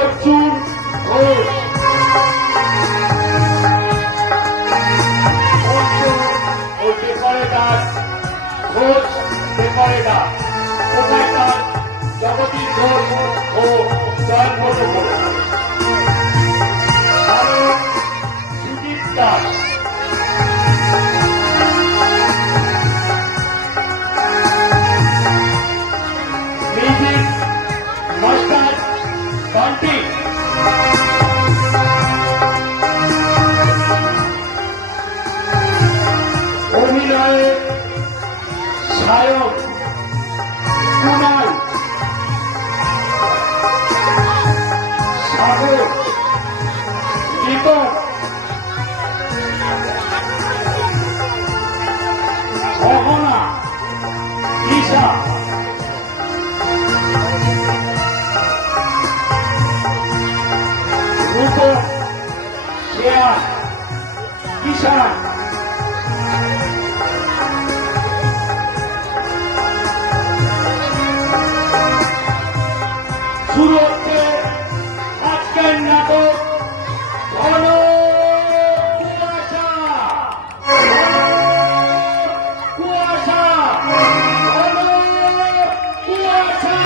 অর্জুন ঘোষ। অর্জুন ও decorator Ghosh decorator proprietor Jagadish Ghosh ও Jayprad Ghosh. Sudip Das. Music master Bunty. অভিনয়ে সায়ন কুমার সাগর দীপক অহনা ঈশা রূপক শ্রেয়া কিষান শুরু হচ্ছে আজকের নাটক ঘন কুয়াশা। কুয়াশা ঘন কুয়াশা।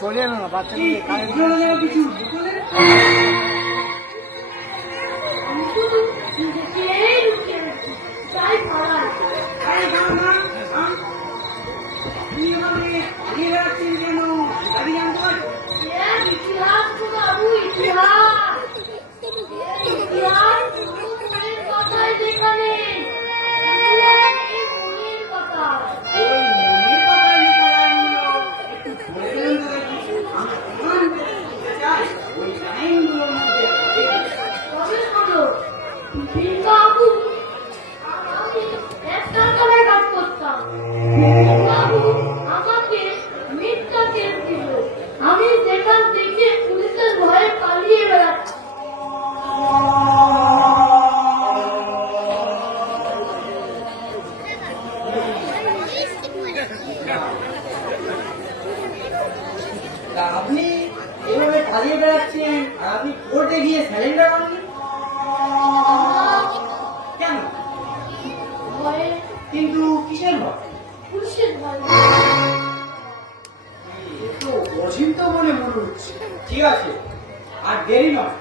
সরিয়ে না বাচ্চা আমি যেখান থেকে পুলিশের ভয়ে পালিয়ে বেড়াচ্ছি। আপনি এভাবে পালিয়ে বেড়াচ্ছেন আর আপনি কোর্টে গিয়ে স্যালেন্ডার করেন কেন? ভয়ে। কিন্তু কিসের ভয়? পুলিশের ভয়। অচিন্ত বলে মনে হচ্ছে। ঠিক আছে, আর দেরি নয়,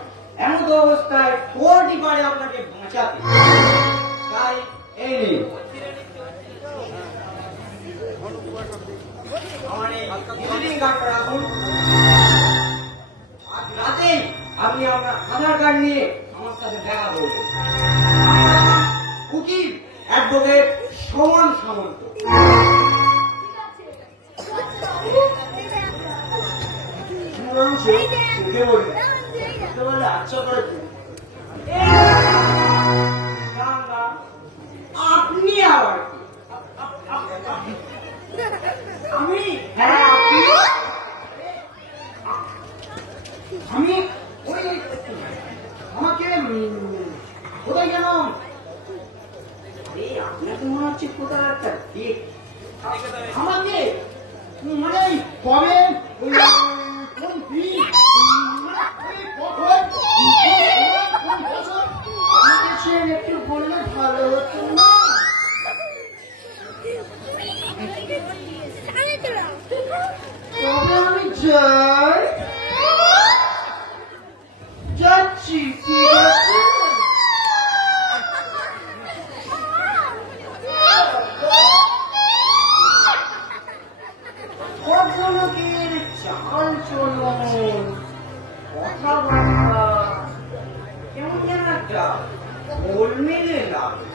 এমন অবস্থায় কোর্টই পারে আপনাকে বাঁচাতে। তাই এই নিন আমার এই ভিজিটিং কার্ডটা রাখুন। আজ রাতে আপনি আপনার আধার কার্ড নিয়ে আমার সাথে দেখা করবেন। উকিল অ্যাডভোকেট সমান সামন্ত। আচ্ছা করে আপনি আবার আমি আমি ওই আমাকে কোথায় যেন আপনাকে মনে হচ্ছে কোথায় একটা দিক আমাকে মানে কবে কোন দিন একটু বললে ভালো হতো না। তবে আমি যাই, যাচ্ছি, ঠিক আছে? ভদ্রলোকের চাল চলন, কথাবার্তা কেমন যেন একটা গোলমেলে লাগে।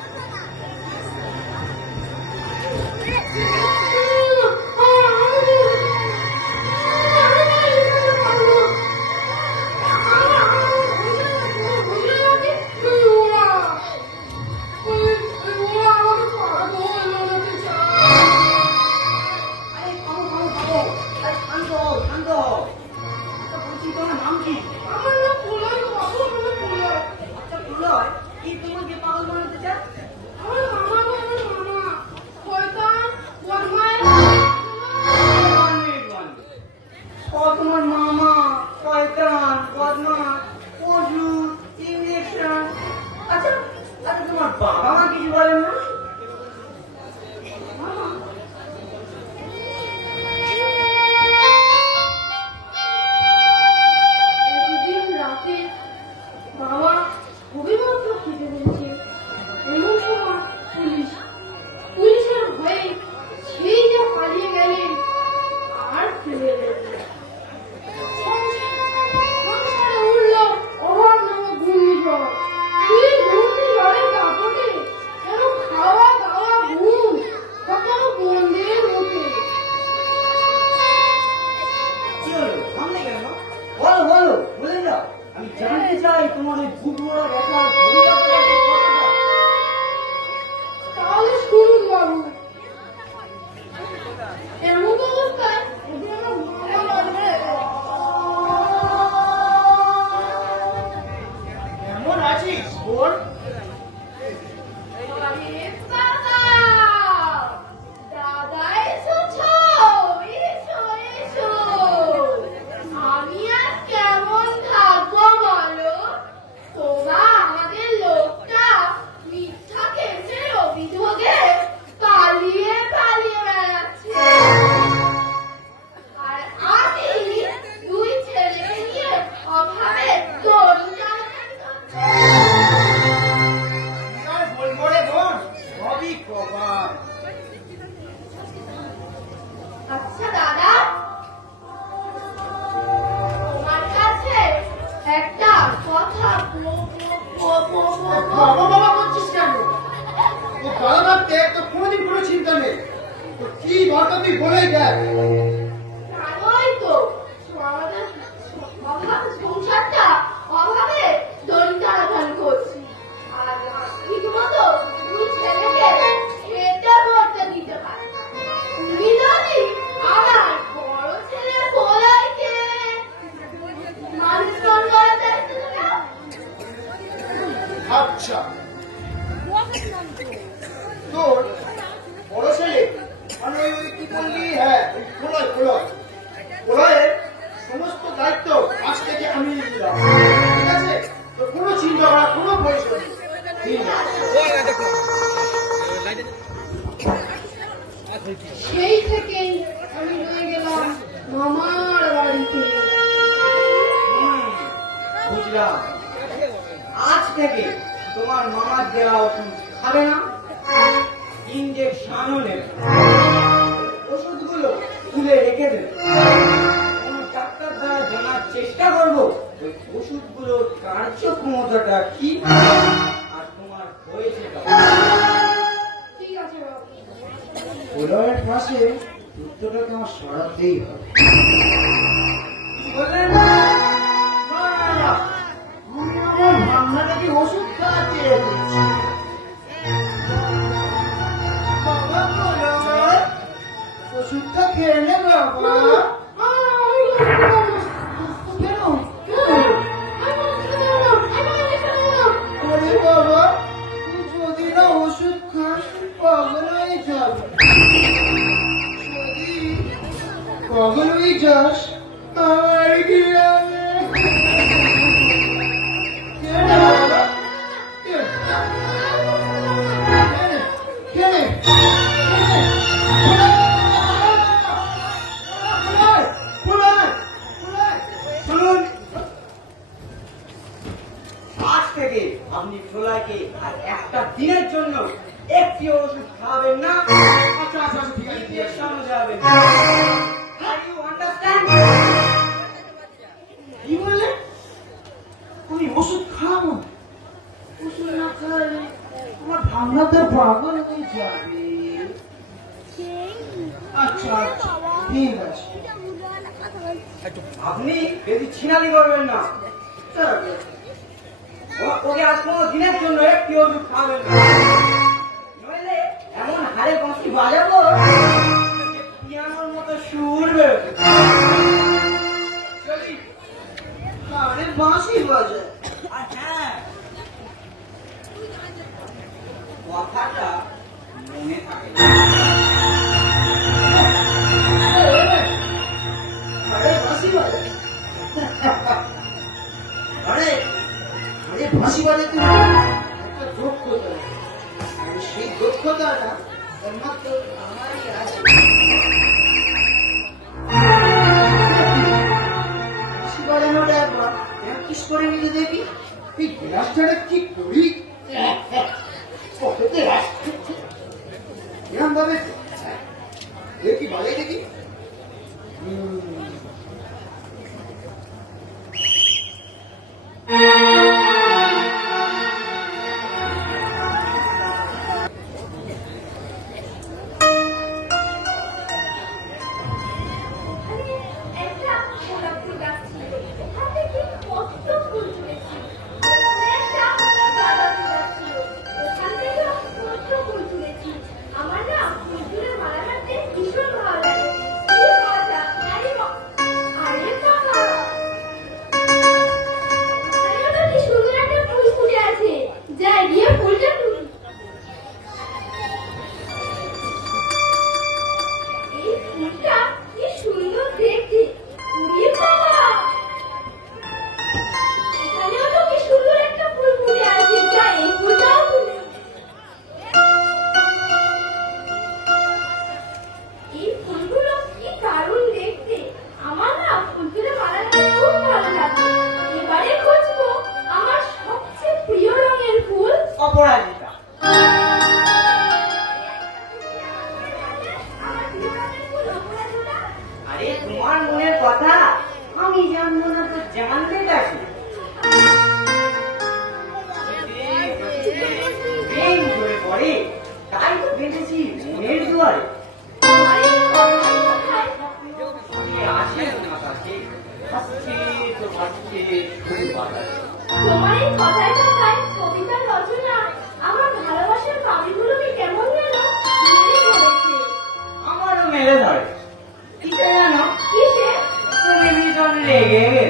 তোমার মামা শয়তান বদমাশ পশু ইঞ্জেকশন। আচ্ছা আচ্ছা, তোমার বাবা মা কিছু বলেন না? একদিন রাতে বাবা খুবই মাত্র খেতে পেয়েছে। এমন সময় পুলিশের ভয়ে সেই যে পালিয়ে গেলেন আর ফিরে এলেন না। সংসারে উঠল অভাব নামক ঘূর্ণিঝড়। সেই ঘূর্ণিঝড়ের দাপটে যেন খাওয়া দাওয়া ঘুম সব বন্ধের মুখে। কি হলো, সামনে কেন? বলো বলো, বলে যাও। আমি জানতে চাই তোমার ওই বুক ভরা ব্যথার গভীরতাটা কতটা। তাহলে শুনুন বাবু, এমন অবস্থায় একদিন আমার বাবা মারা গেল। কেমন আছিস বোন? আরে দাদা, দাদা এসেছো, এসো এসো। আমি আর কেমন থাকবো বলো? তোমরা আমাদের লোকটা মিথ্যা কেসের অভিযোগে পালিয়ে পালিয়ে বেড়াচ্ছে। আর আমি দুই ছেলেকে নিয়ে অভাবে গরু টানাটানি করছি। আর বলবো রে বোন, সবই কবার। আচ্ছা দাদা, তোমার কাছে একটা কথা বাবা বাবা করছিস কেন? ও ভালো থাকতে তো কোনোদিন কোনো চিন্তা নেই। তো কি দরকার তুই বলে দেখ। জানোই তো আমাদের সংসারটা অভাবে দড়ি টানাটানি করছি। আর ঠিক মতো দুই ছেলেকে খেতে পড়তে দিতে পারি না। তুমি যদি আমার বড় ছেলের বলাইকে মানুষ করে দেখতে দাও। আচ্ছা, তোর বড় ছেলে মানে ওই কি বললি, হ্যাঁ ওই প্রলয়ের সমস্ত দায়িত্ব আজ থেকে আমি নিলাম, ঠিক আছে? তো কোনো চিন্তা করার কোনো প্রয়োজন নেই। ঠিক আছে? সেই থেকেই আমি রয়ে গেলাম মামার বাড়িতে। বুঝলাম। আজ থেকে তোমার মামার দেওয়া ওষুধ খাবে না, ইঞ্জেকশনও নেবে, ওষুধগুলো তুলে রেখে দেবে। কোনো ডাক্তার দ্বারা জানার চেষ্টা করবো ওই ওষুধগুলোর কার্যক্ষমতাটা কি আর তোমার হয়েছে। ঠিক আছে বাবু। প্রলয়ের পাশে উত্তরটা তোমার সরাতেই হবে। বললেন না, আমি আমার ভাবনাটাকে ওষুধ খাওয়াতে রেখেছি। বাবা প্রলয়, ওষুধটা খেয়ে নে বাবা। কেন? আরে বাবা, তুই যদি না ওষুধ খাস পাগল হয়ে যাবে। যদি পাগল হয়ে যাস আমার কি হবে? কেন বাবা? কেন? কেন? দিতে সমঝাবে। Are you understand? কি বলে? আমি ওষুধ খাবো? ওষুধ না খাওয়ালে আমার ভাবনাটা পাগল হয়ে যাবে। আচ্ছা আচ্ছা ঠিক আছে। আপনি বেশি ছিনালি করবেন না। ওকে আজ কোনো দিনের জন্য একটি ওষুধ খাবেন না, নইলে এমন হারে বাঁশি বাজাবো যে পিয়ানোর মতো সুর বেরোবে। চলি। আরে বাঁশি বাজায়। আর হ্যাঁ, কথাটা মনে থাকে। আরে বাঁশি বাজায়। আরে আরে বাঁশি বাজাতে একটা দক্ষতা আছে। আর সেই দক্ষতাটা একমাত্র আমারই আছে। বাঁশি বাজানোটা একবার প্র্যাকটিস করে নিতে দেখি। এই গ্লাসটা কি করি? পকেটে রাখ। এরকম ভাবে দেখি বাজাই দেখি। একটা গোলাপ ফুল গাছ ছিল, হাতে কি কত ফুল তুলেছি। একটা গাঁদা ফুল গাছ ছিল, ওখান থেকেও কত ফুল তুলেছি। আমার না ফুল তুলে মালা গাঁথতে ভীষণ ভালো লাগে। কি মজা! আরে আরে বাবা, আরে ওটা কি সুন্দর একটা ফুল ফুটে আছে। যাই গিয়ে ফুলটা তুলি। এই ফুলটা কি সুন্দর দেখতে। উড়িয়ে বাবা, এখানেও তো কি সুন্দর একটা ফুল ফুটে আছে। যাই এই ফুলটাও তুলি। এই ফুলগুলো কি দারুণ দেখতে। আমার না ফুল তুলে মালা গাঁথতে খুব ভালো লাগে। এবারে খুঁজবো আমার সবচেয়ে প্রিয় রঙের ফুল। অপরাজিতা। আমার প্রিয় রঙের ফুল অপরাজিতা। আরে তোমার মনের কথা আমি জানবো না তো জানতে গেছি। প্রেম ধরে পড়ে, তাই তো বেঁধেছি মনের দুয়ারে। তোমার এই কথাই কোথায়? সঙ্গে আসে না কাছে, হাসছে তো ভাসছে শুধু বাতাসে। তোমার এই কথায় কথায় কবিতার রচনা আমার ভালোবাসার পাখিগুলোকে কেমন যেন মেরে ধরেছে। আমারও মেলে ধরে। কিসে জানো? কিসে? তুমি ভীষণ রেগে গেলে।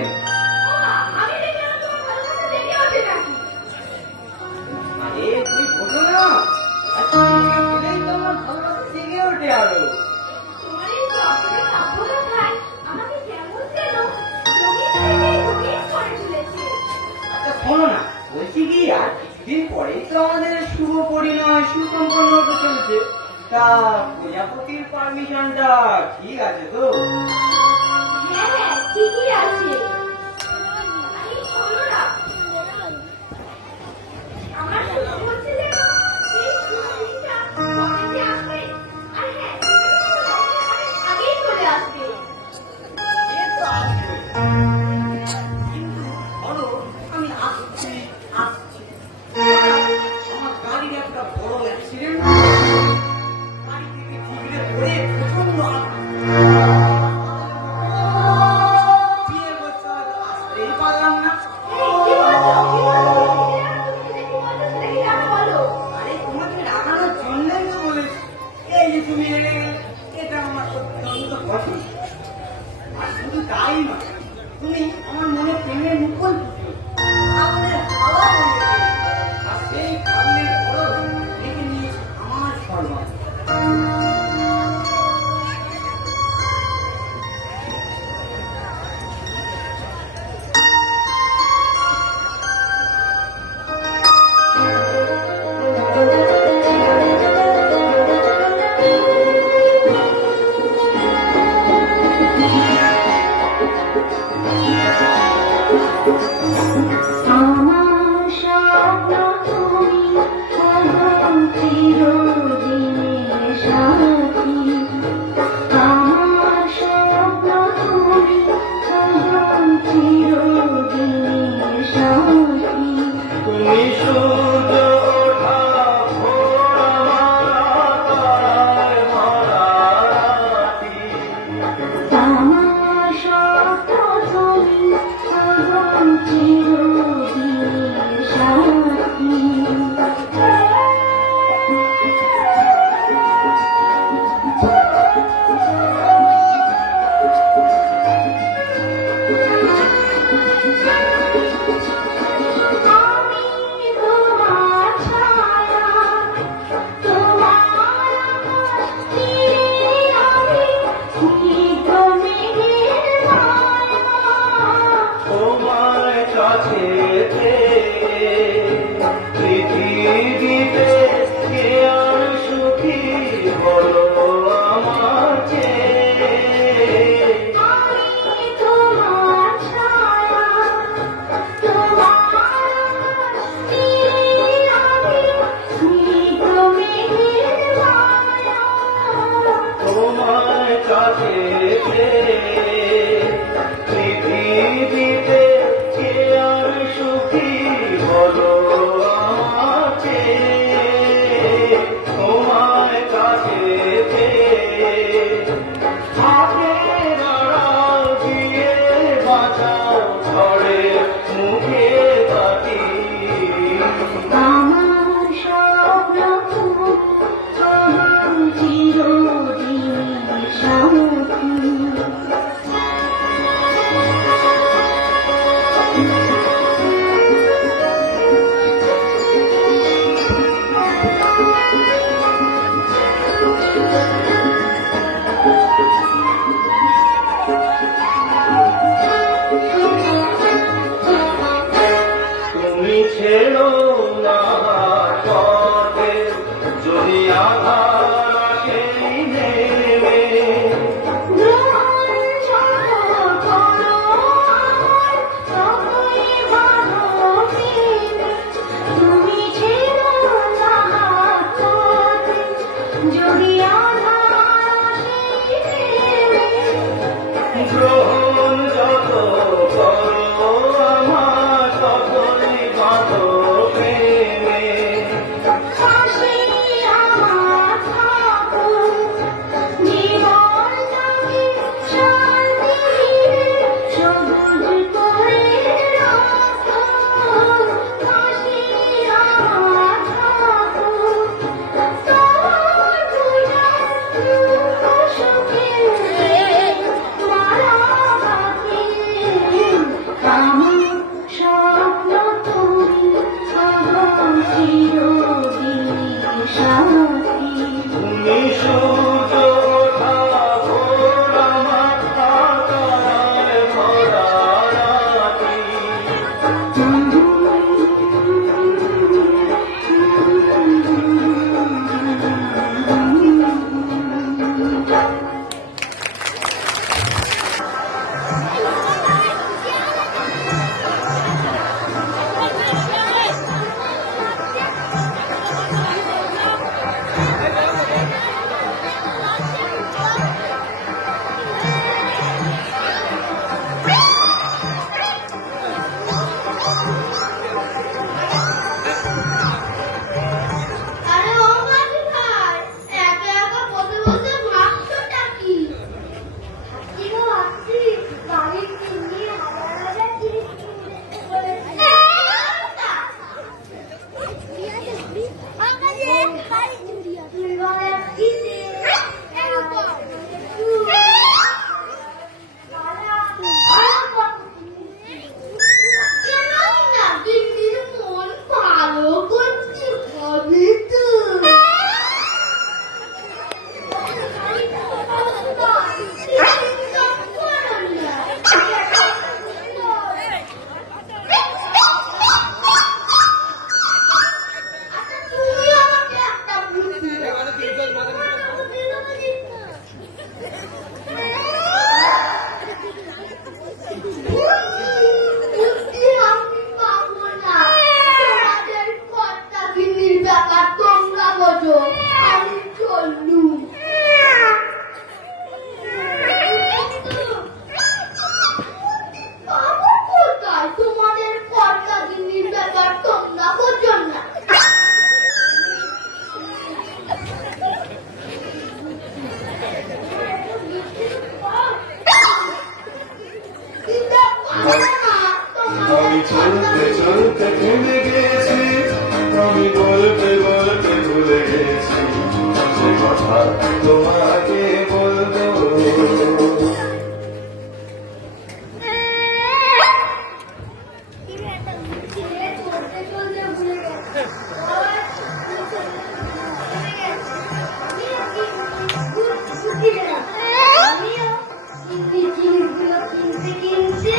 ওমা, আমি দেখে না তোমার ভালোবাসা জেগে ওঠে নাকি? আরে তুই বোঝো না, আজকে ফুলেই তোমার ভালোবাসা জেগে ওঠে আরো। তোমার এই চকচকে কাব্য কথায় আমাকে কেমন যেন রঙিন থেকে রঙিন করে তুলেছে। আচ্ছা শোনো না, বলছি কি আর কিছুদিন পরেই তো আমাদের শুভ পরিণয় সুসম্পন্ন হতে চলছে। তা প্রজাপতির পারমিশনটা ঠিক আছে তো? হ্যাঁ হ্যাঁ, ঠিকই আছে। আরে শোনো না, আমার শুধু বলছে যেন এই শুভ দিনটা কবে যে আসবে। আর হ্যাঁ, তুমি তো অনেক আগেই চলে আসবে। এ তো আসবে। কিন্তু ধরো আমি আসছি আসছি, আমার গাড়ির একটা বড় অ্যাক্সিডেন্ট, গাড়ি থেকে ঠিকরে পড়ে প্রচন্ড বিয়ের বছর গ্রহণ যত করো আমার সকলে কত প্রেমে তুমি সূর্য ঠাকুর আমার আকার ভরা রাতি আরে ও মাঝি ভাই, একা একা বসে বসে ভাবছোটা কি? ভাবছি গো ভাবছি, বাড়ির চিমনি হাজার হাজার জিনিস কিনতে বলেছে। তুই বানাচ্ছিস রে। কেন না দিদির মন ভালো করতে হবে তো। তুমি আমাকে একটা বুদ্ধি দাও। বুদ্ধি আমি পাবো না। তোমাদের কর্তা গিন্নির ব্যাপার তোমরা বোঝো, আমি চললুম। পাবো কোথায়? তোমাদের কর্তা গিন্নির ব্যাপার তোমরা বোঝো না। কিন্তু পাবো না, আমি তোমাদের চলতে চলতে ভুলে গেছি আমি বলতে বলতে ভুলে গেছি সে কথা তোমাকে বলবো চলতে চলতে ভুলে গেছে। আমিও জিনিসগুলো কিনতে কিনতে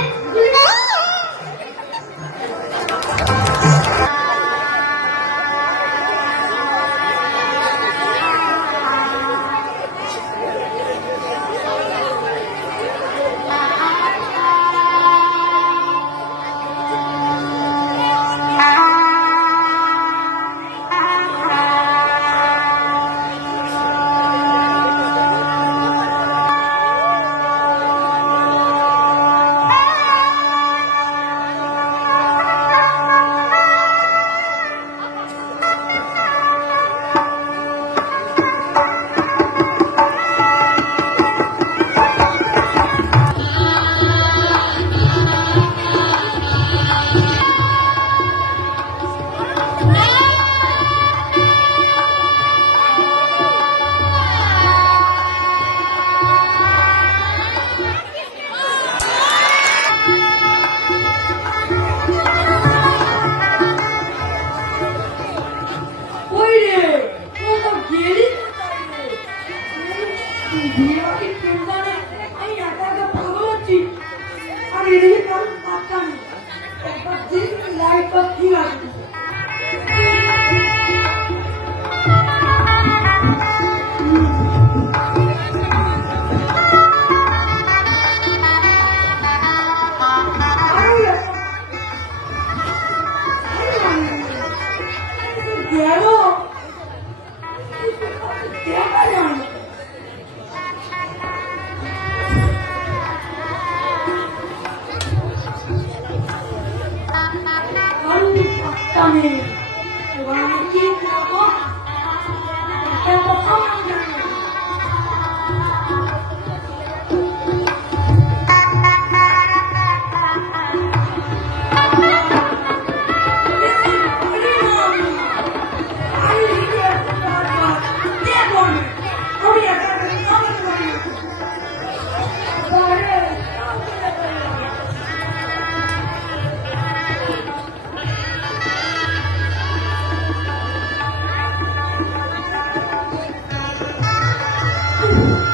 গেল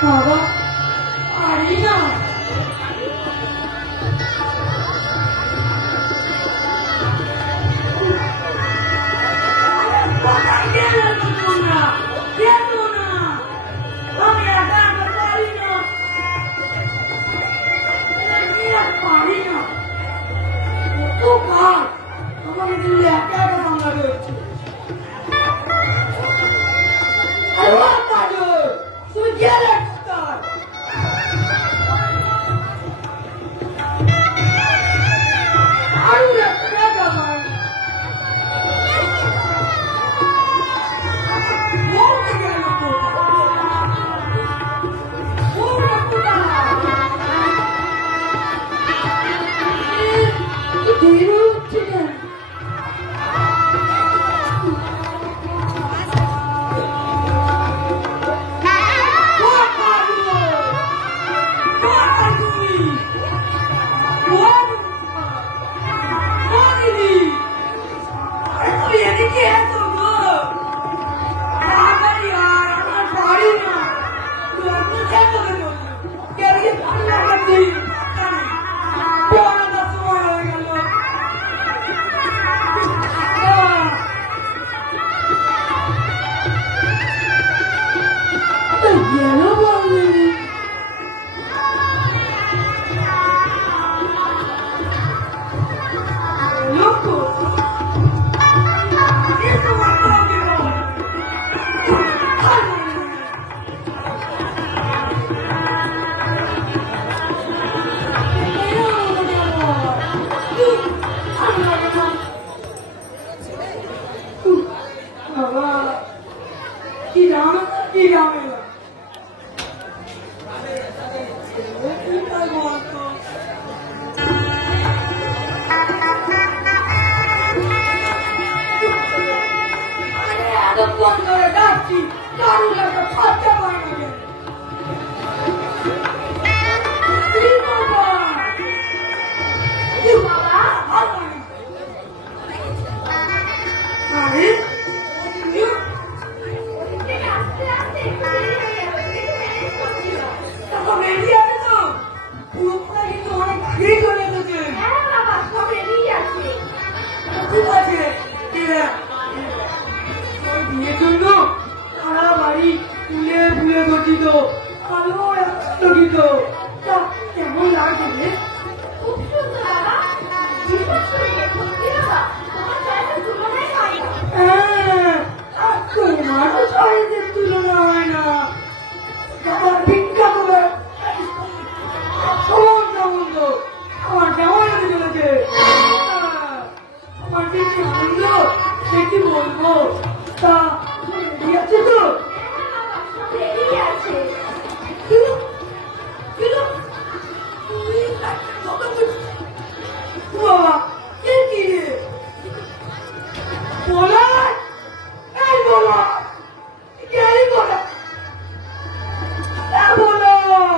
বাবা পারি না। কোথায় গেলে তোমরা? যেতো না, আমি একা একা পারি না, আমি আর পারি না। কত কাজ আমাকে দিলে একা একা সামলাতে হচ্ছে। আরে কাজল, তুই গেলে কোথায়? আরো একটা জামাই বলতে গেল কেমন লাগে? খুব সুন্দর বাবা, বিশেষ করে সত্যি বাবা, তোমার চয়েসের তুলনাই হয় না। তোমারও চয়েসের তুলনা হয় না। আমার বিখ্যাত সমন সম্বন্ধ আমার কেমন হতে চলেছে? আমার যে কি আনন্দ সে কি বলবো। তা রেডি আছে তো? হ্যাঁ বাবা, সব রেডি আছে। বাবা এ কি রে? বলা এই বলা গেলি বলা বলা বলা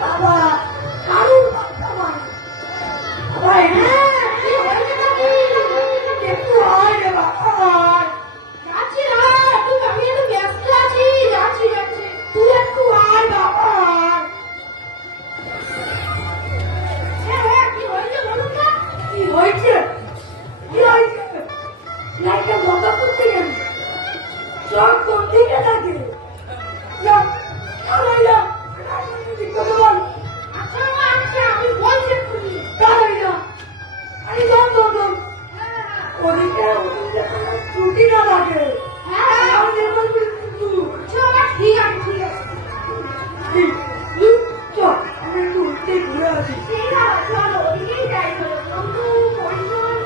বাবা কারুর বাচ্চা মানে ভাই একটু হয় রে বাবা। যাচ্ছি না, আমি একটু ব্যস্ত আছি, যাচ্ছি। তুই একটু আয় বাবা। হ্যাঁ, কি হয়েছে বলুন না? কি হয়েছে? কি হয়েছে? লাইটটা বন্ধ করতে গেলি সব কোন দিকে থাকে? আচ্ছা বাবা, আচ্ছা, আমি বলছি এক্ষুনি। ওদিকে ত্রুটি না থাকে। হ্যাঁ, আমি এবার কিন্তু আচ্ছা বাবা, ঠিক আছে। চল আমি একটু উঠতে ঘুরে আসি। ঠিক আছে, চলো, ওদিকেই যাই, চলো। বন্ধু, পরিজন,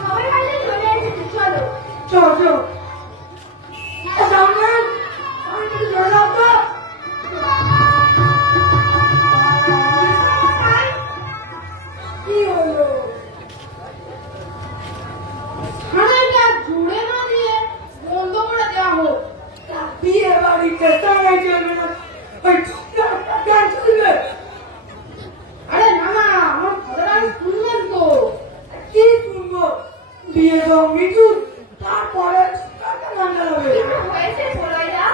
সবাই বাড়িতে চলে এসেছে, চলো। চল সামনে আমি একটু ধরে দাও তো। কি হলো? খানাটা জুড়ে না দিয়ে বন্ধ করে দেওয়া হোক। বিয়ে বাড়িতে সঙ্গে চলবে না, ওই গান চলবে। আরে না, আমার কথাটা আমি শুনলাম তো। কি শুনবো? বিয়ে দাও মিঠু, তারপরে টাকা মান্ডা হবে। কিন্তু হয়েছে বলাইদা,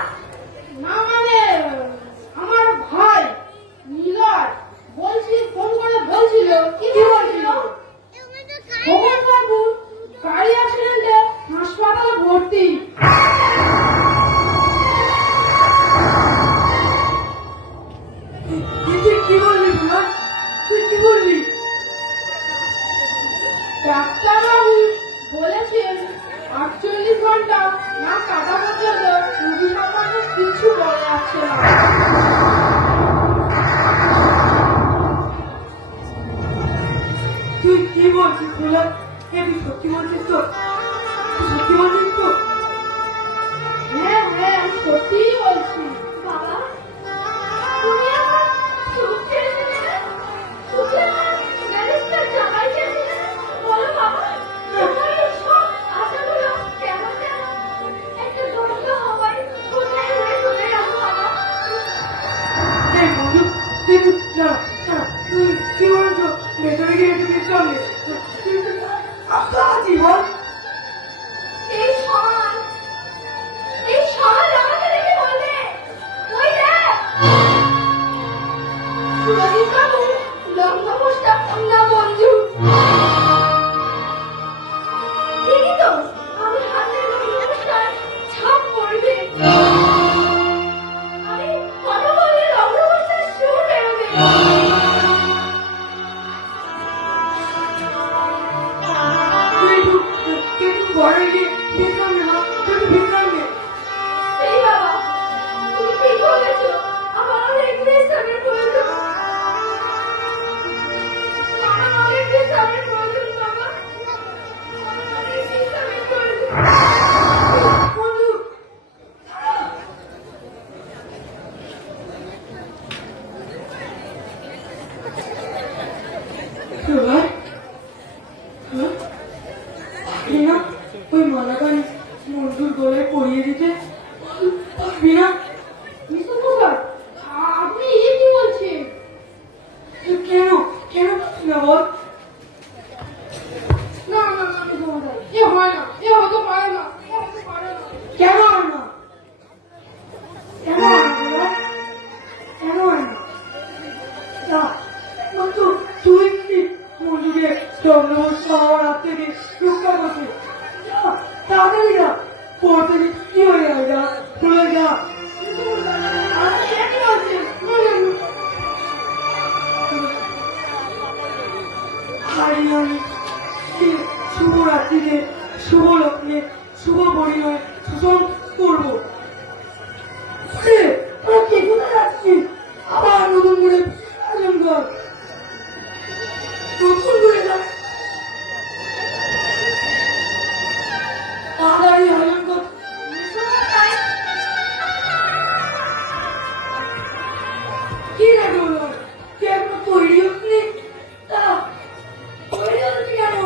না মানে আমার ভাই নীলয় ফোন করে বলছিল কি বলছিল, ভগবান বাবু গাড়ি অ্যাক্সিডেন্টে হাসপাতালে ভর্তি। তুই কি বললি বুড়া? তুই কি বললি? ডাক্তারবাবু বলেছেন 48 ঘন্টা না কাটা পর্যন্ত রোগী সম্বন্ধে কিছু বলা যাচ্ছে না। তুই কি বলছিস বুড়া? তুই সত্যি বলছিস তো? তুই সত্যি বলছিস তো? হ্যাঁ হ্যাঁ আমি সত্যিই বলছি। বাবা তুমি আমার সুখ চেয়েছিলে, সুখে আমার ম্যারেজটা জামাই চেয়েছিলে, বলো বাবা তোমার এই সব আশাগুলো কেমন যেন একটা দরজা হওয়ায় কোথায় হয়ে চলে গেল বাবা। এই বন্ধু, তুই না না, তুই কি বলছো? ভেতরে গিয়ে একটু বিশ্রাম নে। আচ্ছা জীবন, এই সমাজ আমাকে দেখে বলবে ওই দেখ সুরজিৎ বাবু লম্বা পোস্টার না বন্ধু। ঠিকই তো, আমি হাতে লম্বা পোস্টার ছাপ পড়বে, আমি কথা বললে লম্বা পোস্টার সুর বেরোবে। তুই একটু ঘরে গিয়ে বিশ্রাম নে, মা, তুই একটু বিশ্রাম নে। এই বাবা তুমি ঠিক বলেছো, আমার অনেক বিশ্রামের প্রয়োজন, আমার অনেক বিশ্রামের প্রয়োজন বাবা, আমার অনেক বিশ্রামের প্রয়োজন। বন্ধু, ভাই, পারবি না ওই মালাটা মন্টুর গলায় পরিয়ে দিতে? পারবি না? মিস্টার প্রসাদ, আপনি এই কি বলছেন? কেন কেন পারবি না বল? না না না আমি তোমার এ হয় না, এ হতে পারে না, এ হতে পারে না। কেন হয় না? কেন হয় না বল? কেন হয় না? না, মন্টু, তুই কি মন্টুকে চন্দ্রবর্ষ হওয়ার হাত থেকে রক্ষা করতে? না, তাড়াতাড়ি যা, পড়তে কি হয়ে যাবে, যা, চলে যা। আপনি এটা কি বলছেন? বলুন। হারি আমি শুভ রাত্রিতে শুভ লগ্নে শুভ পরিণয় শোষণ করবো। তোরা কে কোথায় যাচ্ছিস? আবার নতুন করে আয়োজন কর, নতুন করে যা, তাড়াতাড়ি আয়োজন কর। কি রে বলো, তুই এখনো তৈরি হসনি? তা তৈরি হচ্ছি কেন?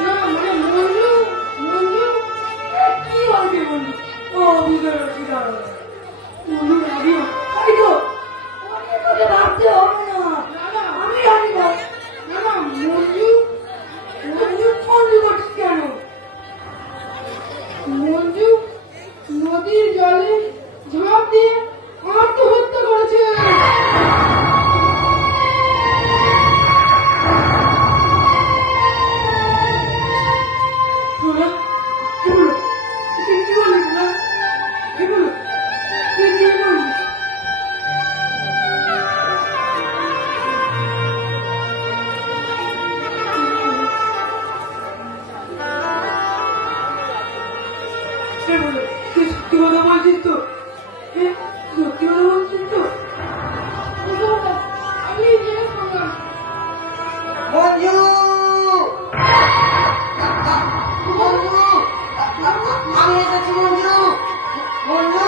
না মানে মঞ্জু, কি বলবি বন্ধু? ও বুঝতে পারছি, দাঁড়া বন্ধু রাজিও, তাই তো অনেক তোকে ভাবতে হবে না, আমি রাজি না। না না মঞ্জু মঞ্জু করছিস কেন? মঞ্জু নদীর জলে ঝাঁপ দিয়ে আত্মহত্যা করেছে। তোরা কি বলো? তুই কি বলিস না? কি বলো? তুই কি বলবি? কে বলো? তুই সত্যি কথা বলছিস তো? সত্যি কথা বলছিস তো? আমি জেনে শুনলাম। মঞ্জু মঞ্জু আমি এসেছি মঞ্জু মঞ্জু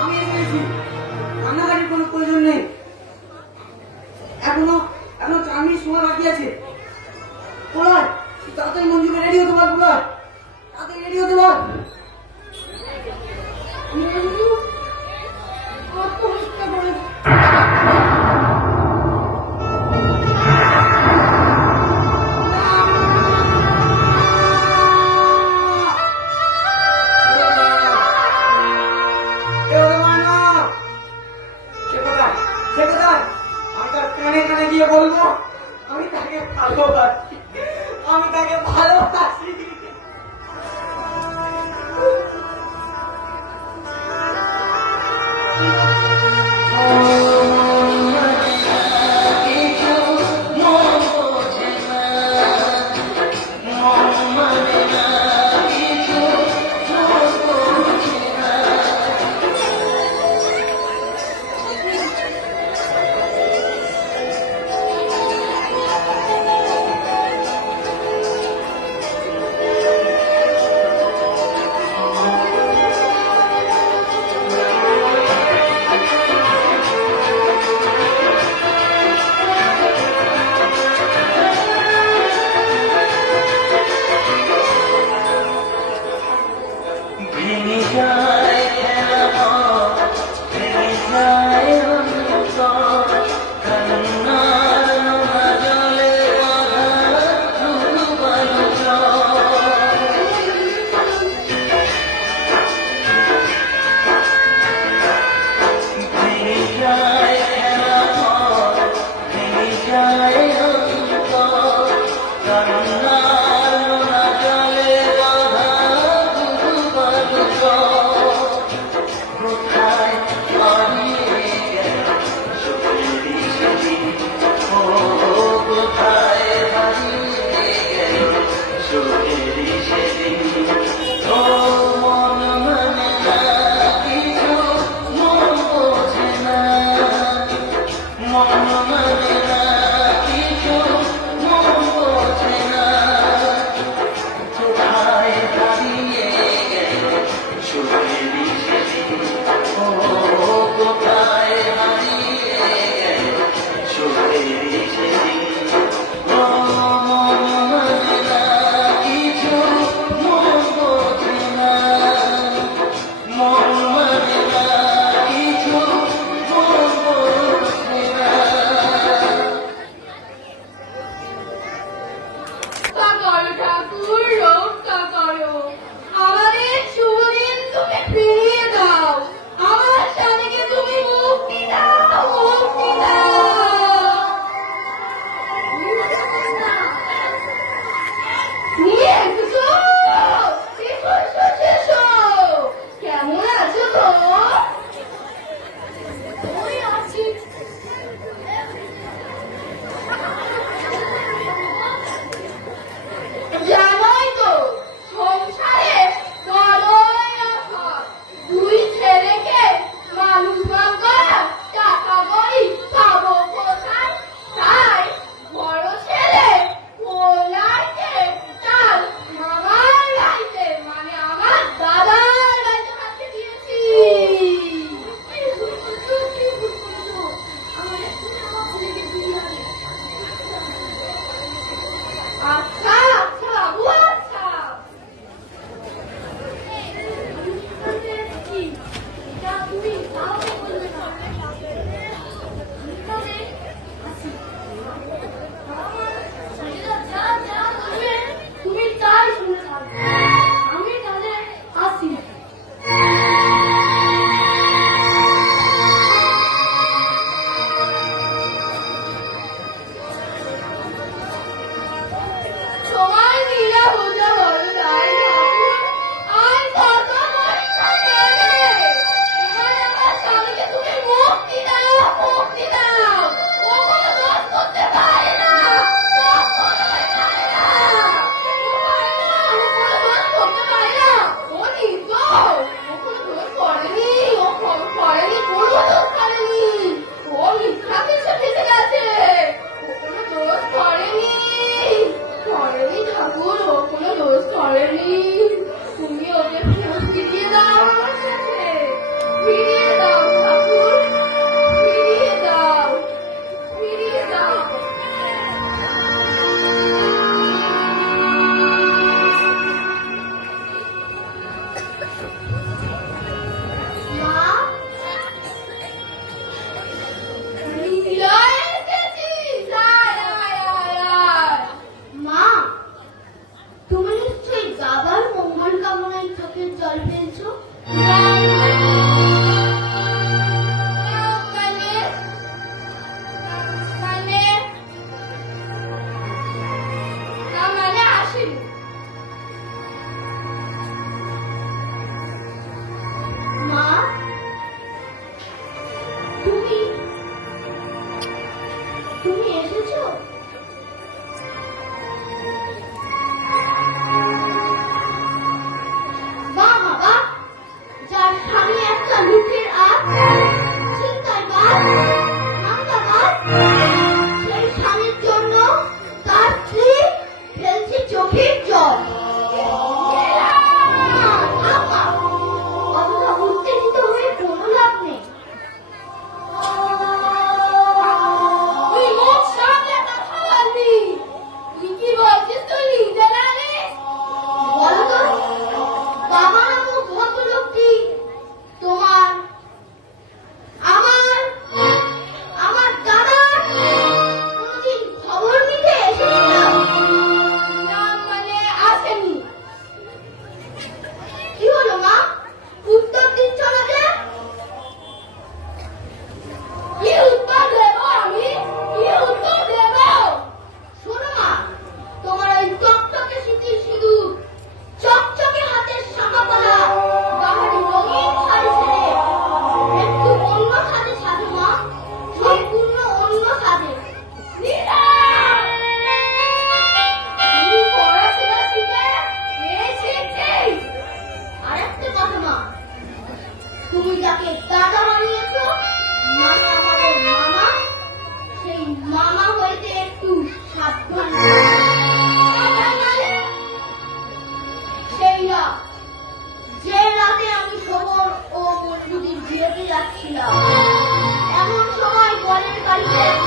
আমি এসেছি হতে বল। আত্মহত্যা করে আমি তার কানে কানে গিয়ে বলবো আমি তাকে ভালোবাসি, আমি তাকে ভালোবাসি।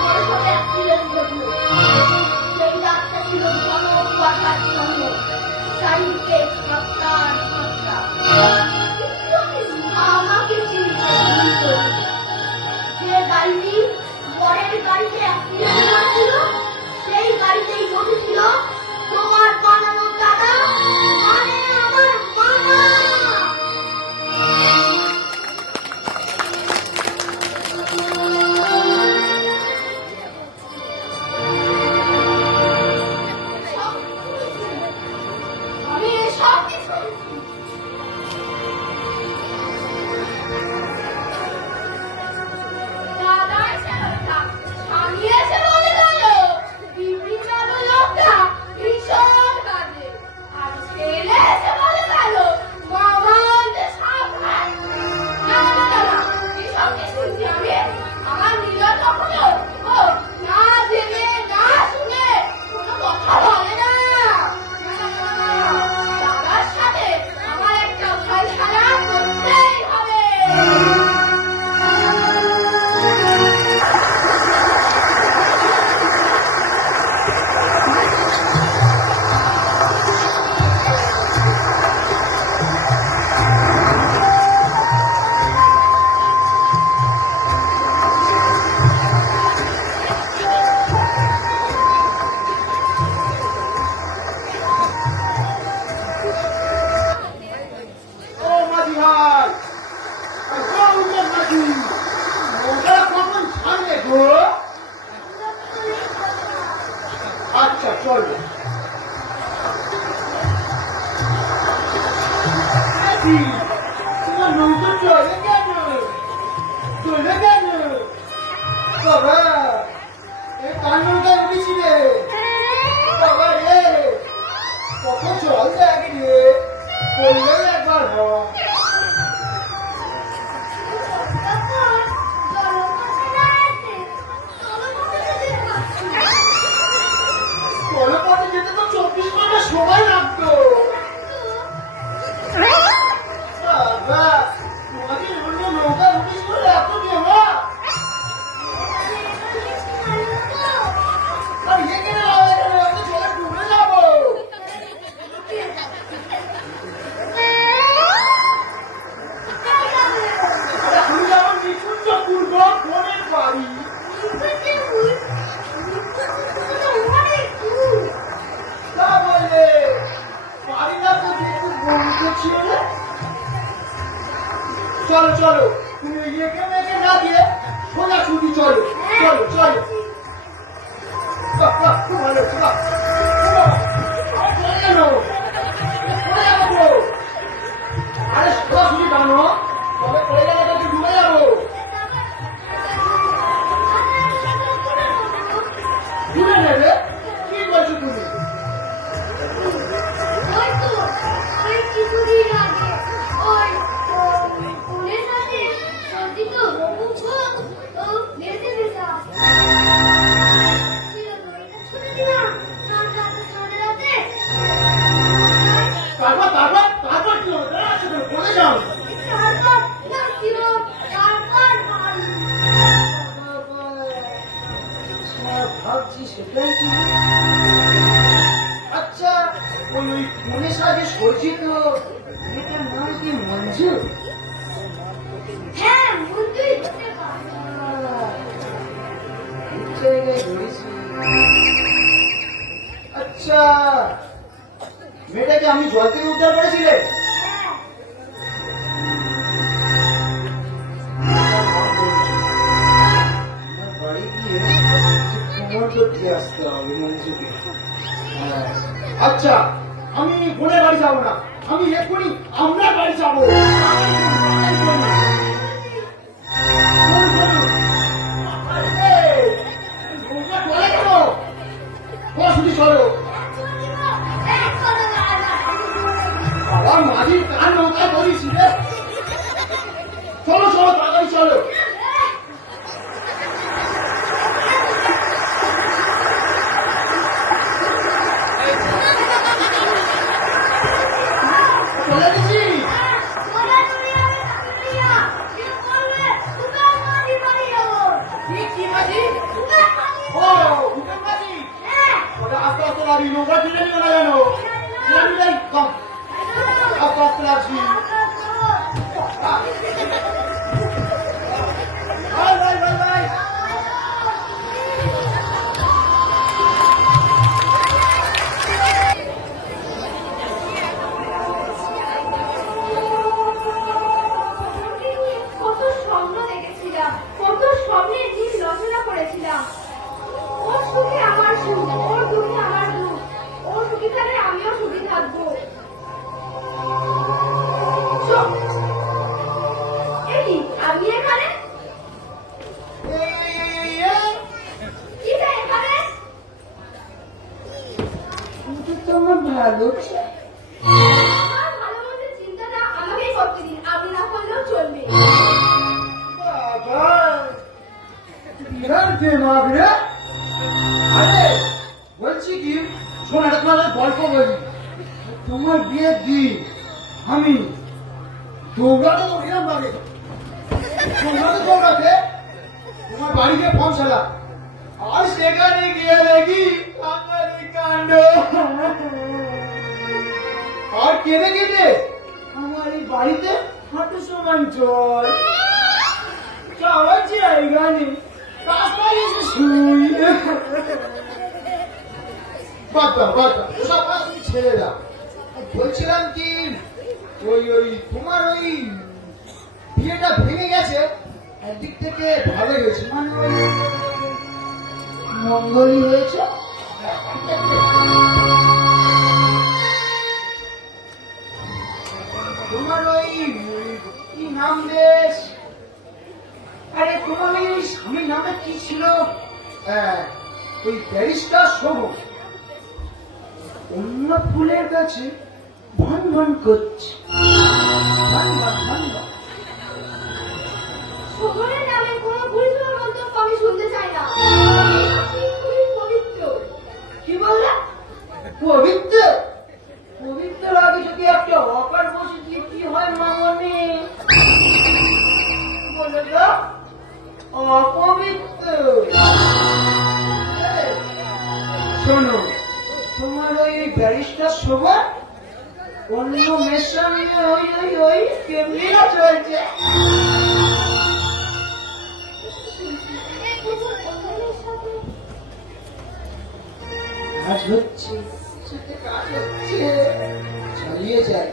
বড় সড় অ্যাক্সিডেন্ট ঘটলো। সেই রাতটা ছিল ঘন কুয়াশাচ্ছন্ন, চারিদিকে সাবধান সাবধান। কিন্তু আমাকে চিনতে ভুল করলি। যে গাড়িটি বরের গাড়িতে অ্যাক্সিডেন্ট হয়েছিল, সেই গাড়িতেই বসেছিল তোমার বানানো দাদা, মানে আমার মামা। আমি সব কিছু দাদা এসে লোকটা স্বামী এসে বলে গেল, বিবি বাবু লোকটা ভীষণ কাঁদে। আর ছেলে এসে বলে গেল, মামা আনতে সাবধান। না না না না, এসব কিছু কি আমি আমার নিজের কখনো ও না জেনে না শুনে কোনো কথা বলে না। দাদার সাথে আমার একটা ভাই সারা করতেই হবে। ও মাঝি ভাই, গৌরব মাঝি, ওটা কখন ছাড়বে গো? আচ্ছা চলো। তোমার নৌকো চলে কেন? চলে কেন? বাবা, এই কার নৌকায় উঠেছি রে? বাবা রে, কত জল দেখি রে, বললেও একবার হয়। কলকাতা যেতে তো 24 ঘন্টা সময় লাগতো। বাবা, তোমাদের অন্য নৌকা উঠিস বলে এত জমা। আর এখানে হবে কেন? আমি জলে ডুবে যাবো। আমি যাবো নিকুঞ্জপুর বোনের বাড়ি। তা বলে বাড়ি না তো একটু বলতে ছিল। চলো চলো, তুমি একে মেকে না দিয়ে সোজা ছুটি চলো। চলো চলো। বাহ, বাহ, খুব ভালো, বাহ। বাহ, আর চলে গেল। পড়ে যাবো গো। আরে সোজা ছুটি টানো, তবে পড়ে গেলে তো ডুবে যাবো। ডুবে নেবে? কি বলছো তুমি? তারপর কি হবে? দাঁড়াচ্ছো কেন? পড়ে যাও। ভাবছি সেটাই কি। আচ্ছা, ওই ফোনে সাজে সজ্জিত মেয়েটার নাম কি মঞ্জু? হ্যাঁ, মন্ত্রী হতে পারে। ঠিক জায়গায় ধরেছি। আচ্ছা, মেয়েটাকে আমি জল থেকে উদ্ধার করেছিলে? আমার বাড়ি গিয়ে খবর করতে আসতে হবে মঞ্জুকে। হ্যাঁ। আচ্ছা, আমি বোনের বাড়ি যাবো না, আমি এক্ষুনি আমরা বাড়ি যাবো। চলো, বাবা মাঝির কার নৌকায় ধরিস রে। চলো চলো, তাড়াতাড়ি চলো। চলে গেছি। কি মাঝি? বাড়ি নৌকা কিনে নিও না জানো কম কষ্ট লাগছি কত স্বপ্ন দেখেছিলাম, কত স্বপ্নের দিন রচনা করেছিলাম। ওর সুখে আমার সুখ, ওর দুঃখে আমার দুঃখ, ওর সুখী থাকলে আমিও সুখী থাকবো। চুপ! এই কি, আপনি এখানে? কি চাই এখানে? কিন্তু তোমার ভালো চাই। আমার ভালোবাসার চিন্তাটা আমাকেই করতে দিন, আপনি না করলেও চলবে। বাবা বিরাট দেমাগ রে। আরে বলছি কি, শোন একটা তোমার গল্প বলি। তোমার বিয়ের দিন আমি দৌড়াতে দৌড়িলাম বাড়ি, দৌড়াতে তোমার বাড়িতে পৌঁছালাম। আর সেখানে গিয়ে দেখি সাংঘাতিক কাণ্ড। আর কেঁদে কেঁদে আমার এই বাড়িতে হাঁটু সমান জল, যাওয়ার জায়গা নেই, রাস্তায় এসে শুই। বাদ দাও ওসব কথা তুমি ছেড়ে দাও। বলছিলাম কি, ওই তোমার ওই বিয়েটা ভেঙে গেছে, একদিক থেকে ভালো হয়েছে, মানে ওই মঙ্গলই হয়েছে। তোমার ওই কি নাম বেশ, আরে তোমার ওই স্বামীর নামটা কি ছিল? ওই ব্যারিস্টার শোভন অন্য ফুলের কাছে ভন ভন করছে, ভন ভন ভন ভন। শোভনের নামে কোনো ভুলভাল মন্তব্য আমি শুনতে চাই না। আপনি খুবই পবিত্র। কি বললে? পবিত্র? পবিত্র আগে যদি একটা অকার বসে দিয়ে কি হয় মামনি? বলে তো অপবিত্র। শোনো, তোমার ওই ব্যারিস্টার শোভা অন্য মেয়ের সঙ্গে ওই কেমনি না চলছে। কাজ হচ্ছে, সেটা কাজ হচ্ছে, চালিয়ে যায়।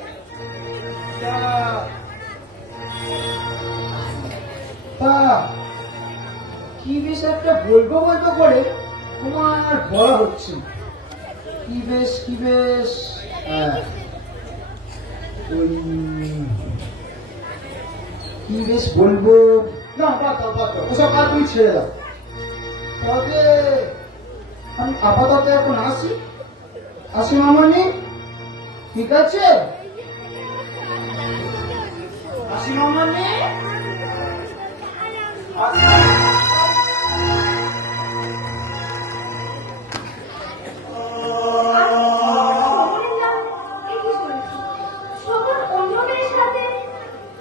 তা কি বেশ একটা বলবো করে তোমার বলা হচ্ছে না। কি বেশ ওই কি বেশ বলবো না, বাদ দাও ওসব কাজ তুমি ছেড়ে দাও। তবে আমি আপাতত এখন আসি মামনি, ঠিক আছে? আসি মামনি। শোভনের নাম একই শুনেছি। শোভন অন্য মেয়ের সাথে?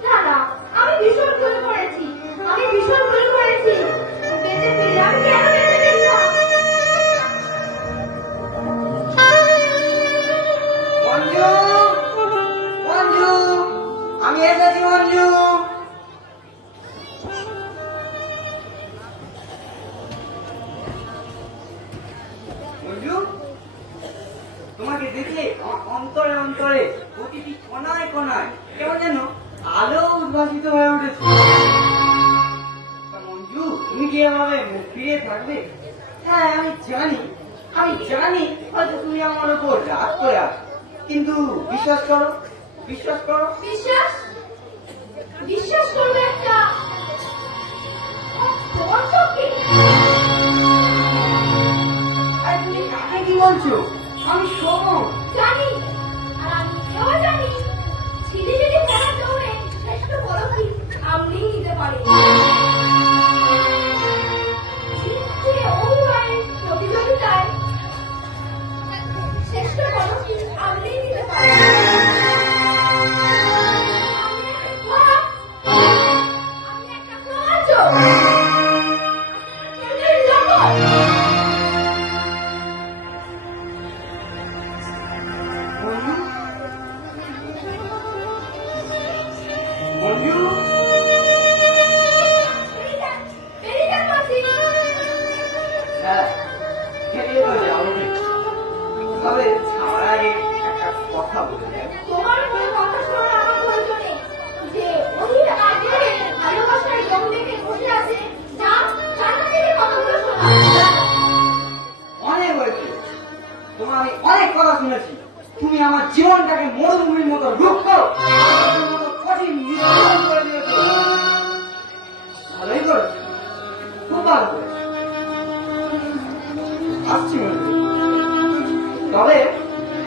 না না, আমি ভীষণ ভুল করেছি, বেঁচে ফিরে আমি কেন বেঁচে ফিরলাম? মঞ্জু, আমি এসেছি মঞ্জু। মঞ্জু, তোমাকে দেখলে অন্তরে অন্তরে প্রতিটি কোনায় কোনায় কেমন যেন আলো উদ্ভাসিত হয়ে উঠেছে। মঞ্জু, তুমি কি এভাবে মুখ ফিরিয়ে থাকবে? হ্যাঁ আমি জানি হয়তো তুমি আমার উপর রাগ করে আছো, কিন্তু বিশ্বাস করো। বিশ্বাস করবে একটা তোমার চোখে? আর তুমি কাকে কি বলছো? আমি শোভন। জানি, আর আমিও জানি ছিলি খেলার দৌড়ে শ্রেষ্ঠ পদবী আপনি নিতে পারেন। জিতছে অভিনয়ের প্রতিযোগিতায় শ্রেষ্ঠ পদবী আপনি নিতে পারেন। আপনি একটা প্রমাণ। মঞ্জু, বেরিয়ে যান মাসি। হ্যাঁ বেরিয়ে তো যাবো, তবে যাওয়ার আগে একটা কথা বলে যাই। তোমার কোনো কথা শোনার আমার প্রয়োজন নেই। যে অধীর আগ্রহে ভালোবাসার রং দেখে বসে আছে, যান জানলা থেকে কথাগুলো শোনা। অনেক হয়েছে, তোমার আমি অনেক কথা শুনেছি। তুমি আমার জীবনটাকে মরুভূমির মতো রুক্ষ, পাথরের মতো কঠিন নিষ্ঠুর করে দিয়েছো। ভালোই করেছো, খুব ভালো করেছো। আসছি মঞ্জু, তবে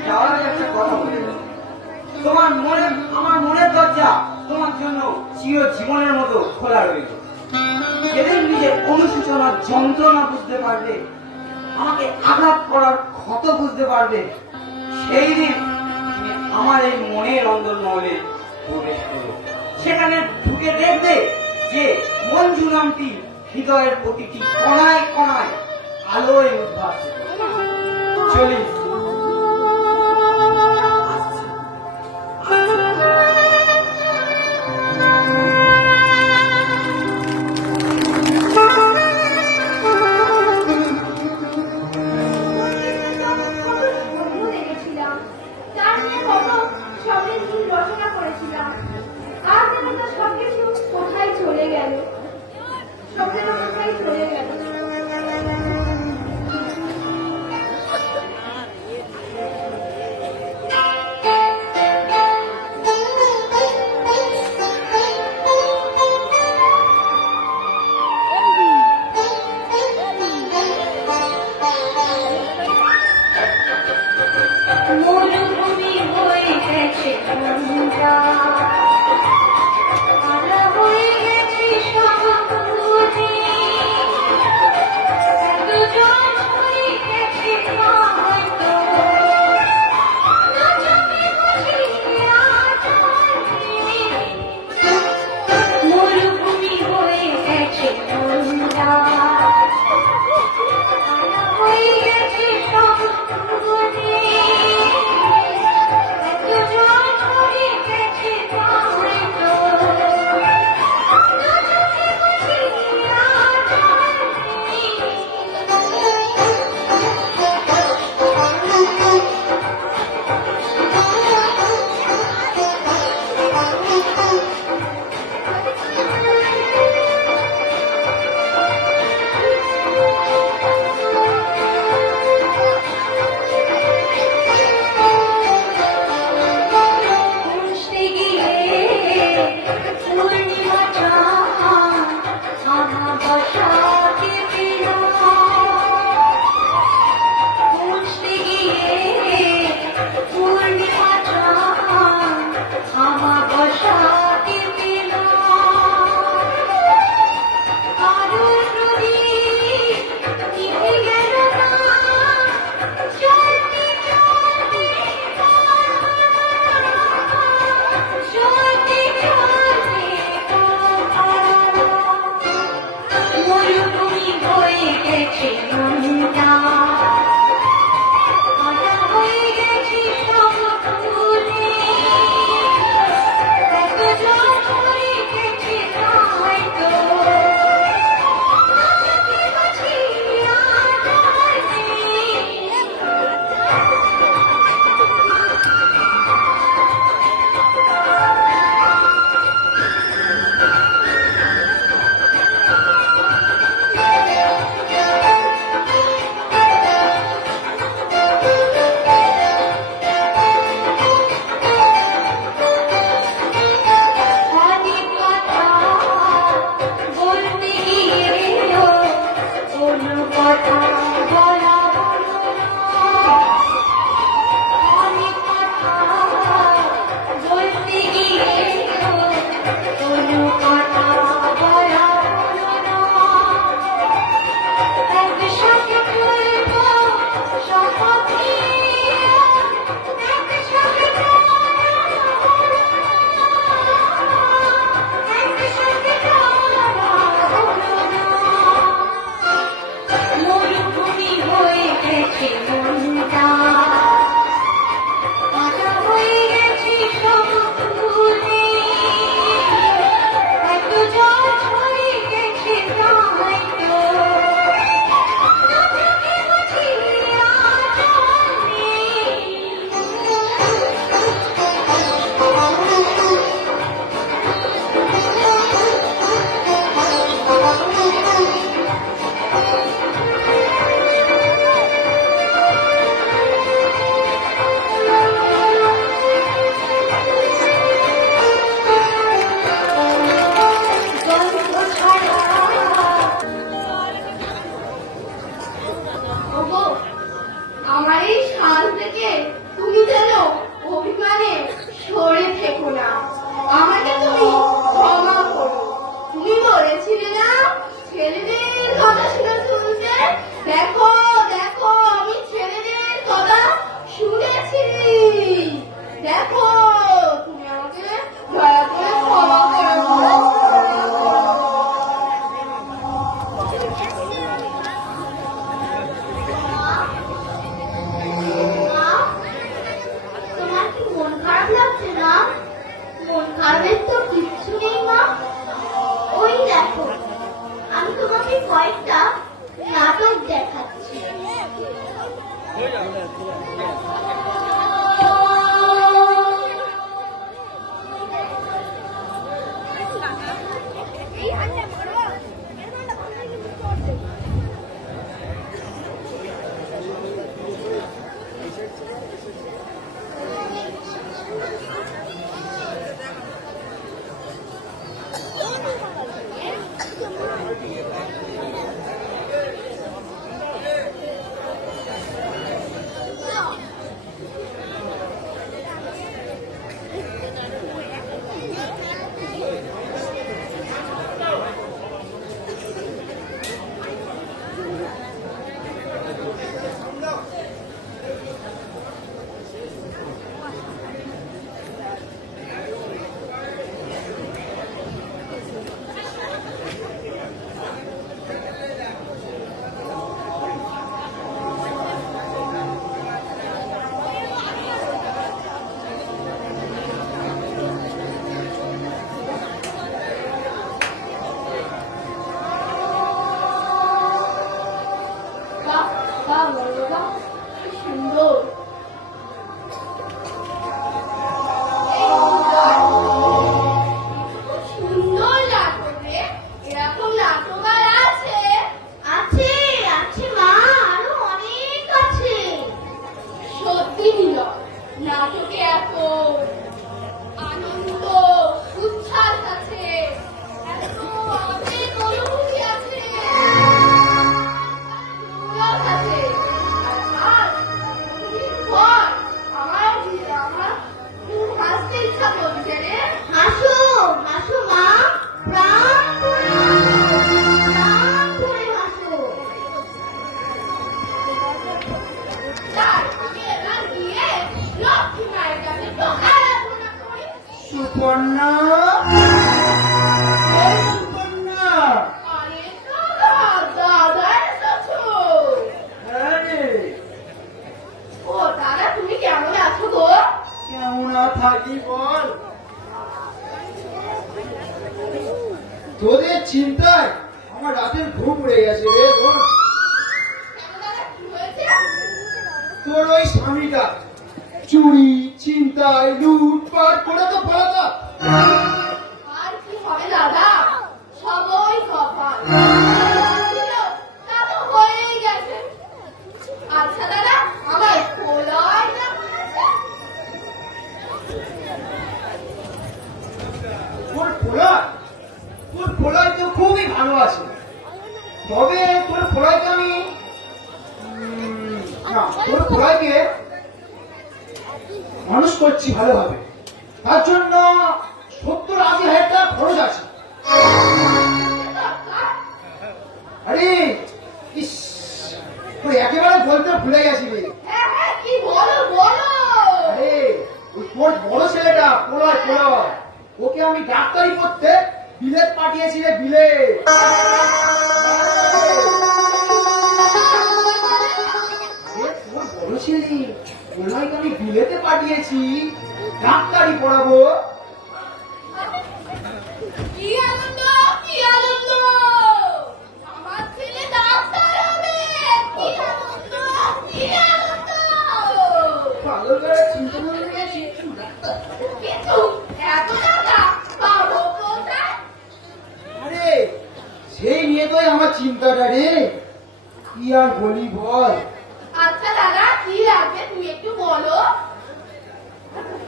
যাওয়ার আগে একটা কথা বলে যাই। তোমার মনে, আমার মনের দরজা তোমার জন্য চির জীবনের মতো খোলা রইল। যেদিন নিজের অনুশোচনার যন্ত্রণা বুঝতে পারবে, আমাকে আঘাত করার ক্ষত বুঝতে পারবে, সেই দিন তুমি আমার এই মনের অন্দরমহলে প্রবেশ করো। সেখানে ঢুকে দেখবে যে মঞ্জু নামটি হৃদয়ের প্রতিটি কণায় কণায় আলোয় উদ্ভাসিত। চলি। কোথায় চলে গেল, সবটা কোথায় চলে গেল। মরুভূমি হয়ে গেছে গঙ্গা, আর হয়ে গেছে সবুজে। দেখো দেখো আমি ছেলেদের কথা শুনেছি। দেখো তুমি আমাকে দয়া করে ক্ষমা করে দাও। মা, তোমার কি মন খারাপ লাগছে না? মন খারাপের তো কিচ্ছু নেই মা। ওই দেখো আমি তোমাকে কয়েকটা নাটক দেখাচ্ছি। বাহ বাহ বলো বাহ, কি সুন্দর। খুব সুন্দর নাটক রে। এরকম নাটক আর আছে? আছে আছে মা, আরো অনেক আছে। সত্যি নীলয়, নাটকে এত আনন্দ উচ্ছ্বাস আছে, এত আবেগ অনুভূতি আছে, রস আছে। আর প্রতিদিন পর আমার খুব হাসতে ইচ্ছা করছে রে। হাসো হাসো মা, প্রাণ ভরে হাসো। তাই আমি এবার গিয়ে লক্ষ্মী মায়ের কাছে তো আরাধনা করি। সুপর্ণা, এই সুপর্ণা। আরে দাদা, দাদা এসেছো। হ্যাঁ রে, ও দাদা, তুমি কেমন আছো গো? কেমন আর থাকি বল? তোদের চিন্তায় আমার রাতের ঘুম উড়ে গেছে রে বোন। কেন দাদা, কি হয়েছে? তোর ওই স্বামীটা চুরি চিন্তায় লুটপাট করে তো পালাতা। আর কি হবে দাদা, সবই কপাল। তা তো হয়েই গেছে। আচ্ছা দাদা, আমার কোলায় না বলেছে। তোর পোলায় তো খুবই ভালো আছে, তবে তোর পোলাইকে আমি না, তোর পোলাইকে মানুষ করছি ভালোভাবে, তার জন্য 70-80 হাজার টাকা খরচ আছে। আরে ইস, তুই একেবারে বলতে ভুলে গেছি রে। হ্যাঁ হ্যাঁ, কি বলো বলো। আরে ওই তোর বড় ছেলেটা পোলায় ওকে আমি ডাক্তারি করতে বিলেত পাঠিয়েছি রে, বিলেত। তোর বড় ছেলে পোলাইকে আমি বিলেতে পাঠিয়েছি ডাক্তারি পড়াবো। কি আনন্দ, কি আনন্দ। আমার ছেলে ডাক্তার হবে। কি আনন্দ, কি আনন্দ। পাগল করে চিন্তা করে গেছি ডাক্তার। কিন্তু এত টাকা পাবো কোথায়? আরে সেই নিয়ে তোই আমার চিন্তাটা রে, কি আর বলি বল। আচ্ছা দাদা, কি লাগবে তুমি একটু বলো।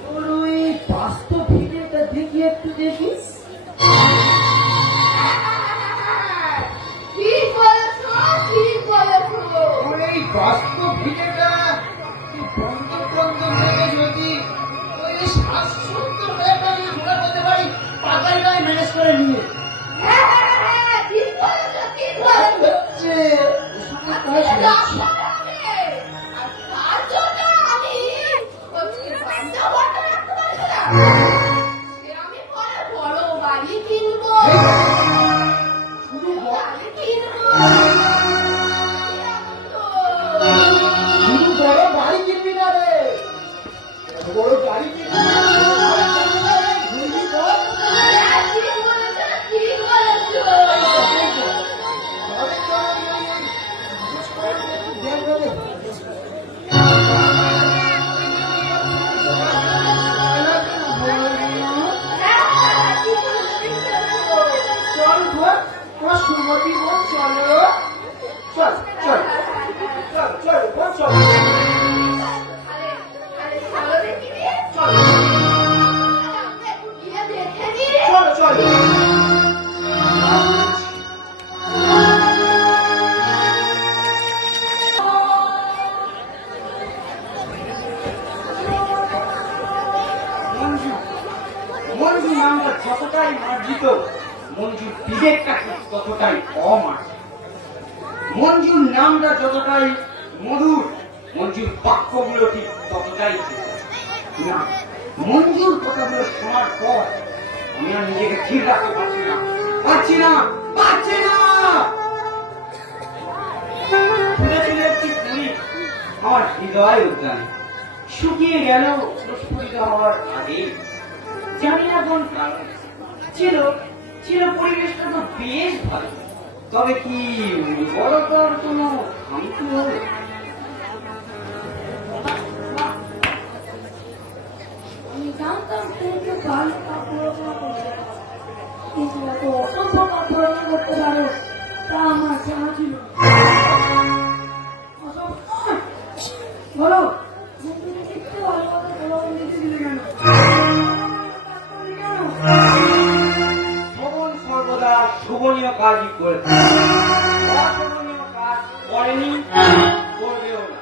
তোর ওই বাস্তব ভিডিওটা দেখি একটু দেখিস। ঠিক বলেছো, ঠিক বলেছো। ওর এই বাস্তব ভিডিওটা বন্ধ থেকে যদি ওই 770 টাকা নিয়ে ঘোরা করতে পারি, পাতারিটাই ম্যানেজ করে নিয়ে হ্যাঁ হ্যাঁ হ্যাঁ, ঠিক বলেছো, ঠিক বলেছো। হচ্ছে আজকে ডাক্তার হবে। আর তার জন্য আমি ওকে বান্ধব বান্ধব রাখতে পারবো না। সে আমি পরে বড় বাড়ি কিনবো, শুধু গাড়ি কিনবো। শুধু বড় বাড়ি কিনবি না রে, বড় গাড়ি কিনবি না। ঘুরবি বল। হ্যাঁ, ঠিক বলেছো, ঠিক বলেছো। হ্যাঁ, হ্যাঁ, ঠিক বলেছো। চল ঘর, তোমার সুমতি বোন চলো। চল চল চল চল ঘর চল। আরে আরে চলো দেখি রে। চল আমরা একটু গিয়ে দেখে নিই। চল চল। মঞ্জু, মঞ্জু নামটা যতটাই মার্জিত, মঞ্জুর বিবেকটা ঠিক ততটাই অমার্জিত। মঞ্জুর নামটা যতটাই মধুর, মঞ্জুর বাক্যগুলো ঠিক ততটাই না। মঞ্জুর কথাগুলো শোনার পর আমি আর নিজেকে ঠিক রাখতে পারছি না, পারছি না, পারছি না। ছুঁড়ে ছুঁড়ে একটি ফুল আমার হৃদয় উদ্যানে শুকিয়ে গেল প্রস্ফুটিত হওয়ার আগেই। জানি না কোন কারণ ছিল, ছিল পরিবেশটা তো বেশ ভালো, তবে কি বড়টার কোনো খামতি হবে? আমি জানতাম তুমি একটু ভালো পড়াশোনা করবে, কিন্তু এত অসভ্য পড়াশোনা করতে পারো তা আমার জানা ছিল না। বলো, তুমি দেখতে ভালো কথা বলো, লিখে দিলে কেন? কেন? শোভন সর্বদা শোভনীয় কাজই করেছে, অশোভনীয় কাজ করেনি, করবেও না।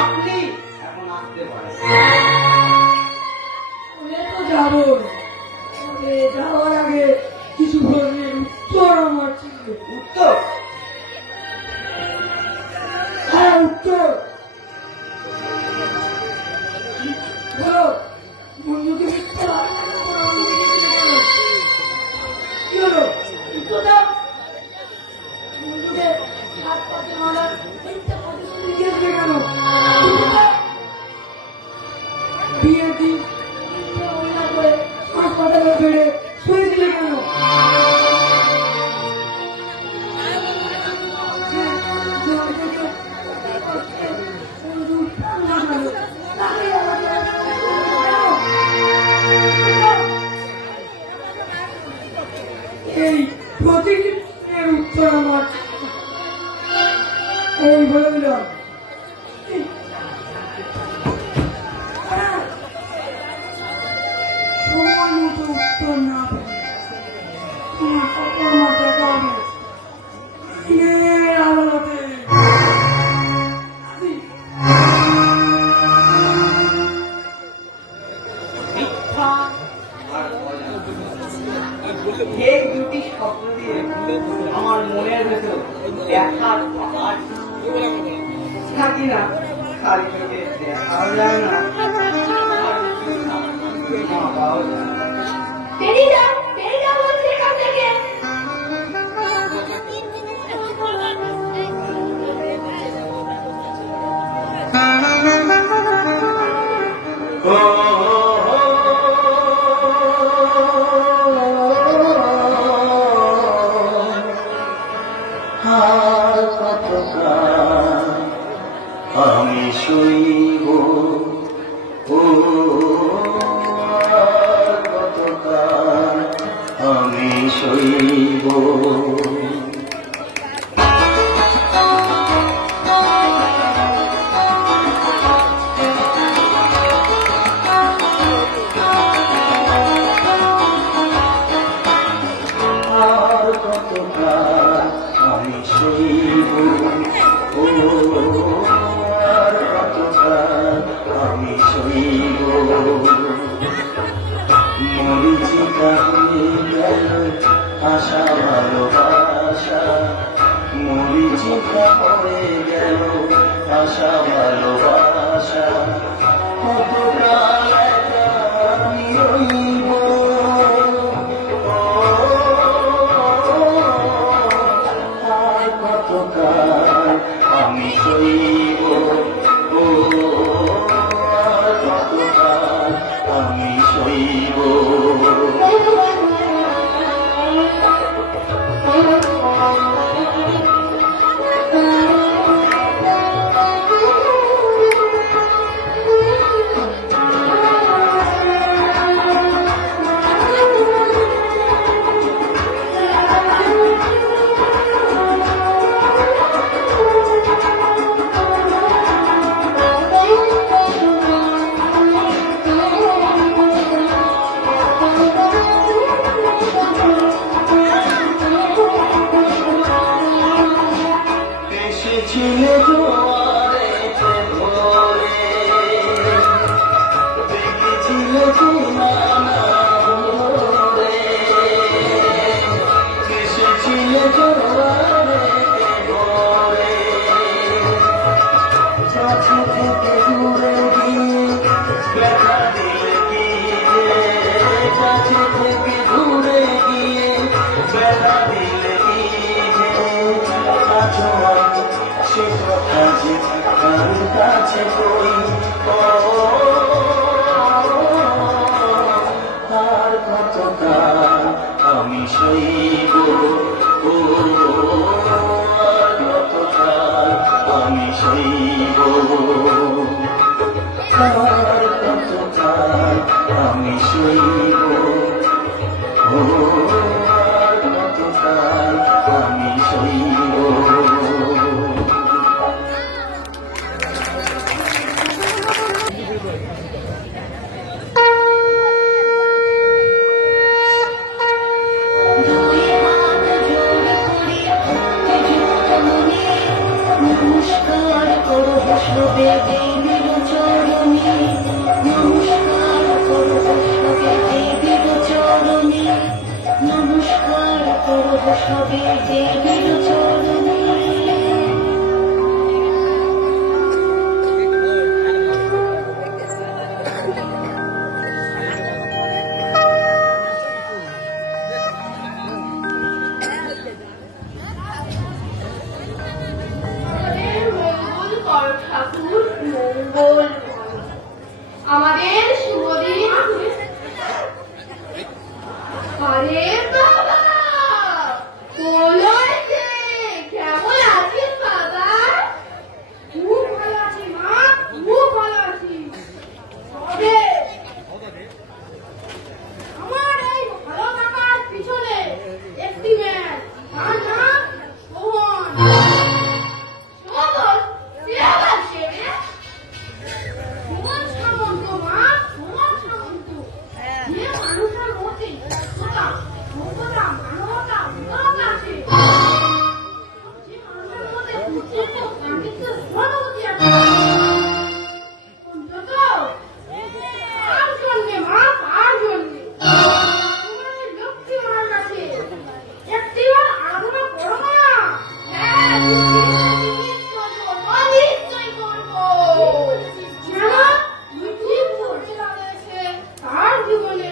আপনি এখন আসতে পারেন। স্কুলে তো যাবো, তবে যাওয়ার আগে কিছু প্রশ্নের উত্তর আমার ছিল। উত্তর? হ্যাঁ, উত্তর বলো। বন্ধুকে মিথ্যে বানিয়ে কেন? কি হলো? উত্তর দাও। বন্ধুকে হাত পাতে মারার মিথ্যে প্রতিশ্রুতি দিয়েছিলে কেন? উত্তর দাও। বিয়ের দিন মিথ্যে অভিনয় করে হাসপাতালে বেড়ে শুয়ে দিলে কেন? এই প্রতিদিনের উত্তর আমার এই বলে দিলাম। সময় মতো উত্তর না পেলে তোমার সকল আমার দেখা হবে দিনের আদালতে। মিথ্যা আর অজানা, এই দুটি স্বপ্ন দিয়ে আমার মনের ভেতর দেখার পাহাড় থাকি না, খালি চোখে দেখাও যায় না, আর ভাবাও যায় না। বেরিয়ে যাও বলছি এখান থেকে। আর কতকাল আমি শুইব, আর কতকাল আমি শুইব। আর কতকাল আমি শুইব, আর কতকাল আমি শুইব। মরিচিকা হয়ে গেল আশা ভালোবাসা, মরিচিকা চিন্তা হয়ে গেল আশা ভালোবাসা কতকাল একা আমি রইব আর কতকাল আমি সইব আর কতকাল আমি সইব এসেছিলে জোয়ারেতে ভোরে দেখেছিলে নানা ভোরে এসেছিলে জোয়ারেতে ভোরে কাছে থেকে দূরে গিয়ে ব্যথা দিলে কি যে কাছে থেকে দূরে গিয়ে ব্যথা দিলে কি যে আছো আমি সে কথা যে কার কাছে কই আর কতকাল আমি সইব আর কতকাল আমি সইব আর কতকাল আমি সইব আর কতকাল আমি সইব নমস্কার করো সবে দেবীর চরণে নমস্কার করো সবে দেবীর চরণে নমস্কার করো সবে দেবীর চরণে আমাদের মঙ্গল কর ঠাকুর মঙ্গল আমাদের শুভদিন আরে বাবা বলো যে কেমন আছিস বাবা খুব ভালো আছি মা খুব ভালো আছি তবে আমার এই ভালো থাকার পিছনে একটি মেয়ে তার নাম সোহন সোহন সে আবার কে রে? সুমন সামন্ত মা সুমন সামন্ত যে মানুষের মধ্যে সততা সভ্যতা মানবতা উদ্যোগ আছে যে মানুষের মধ্যে দুর্নীতি ও পাণ্ডিত্যের সহানুভূতি আছে অন্তত তার জন্যে মা তার জন্যে তোমাদের লক্ষ্মী মার কাছে একটিবার আরাধনা করো না হ্যাঁ নিশ্চয়ই করবো কেন তুই ঠিক করতে রয়েছে তার জীবনে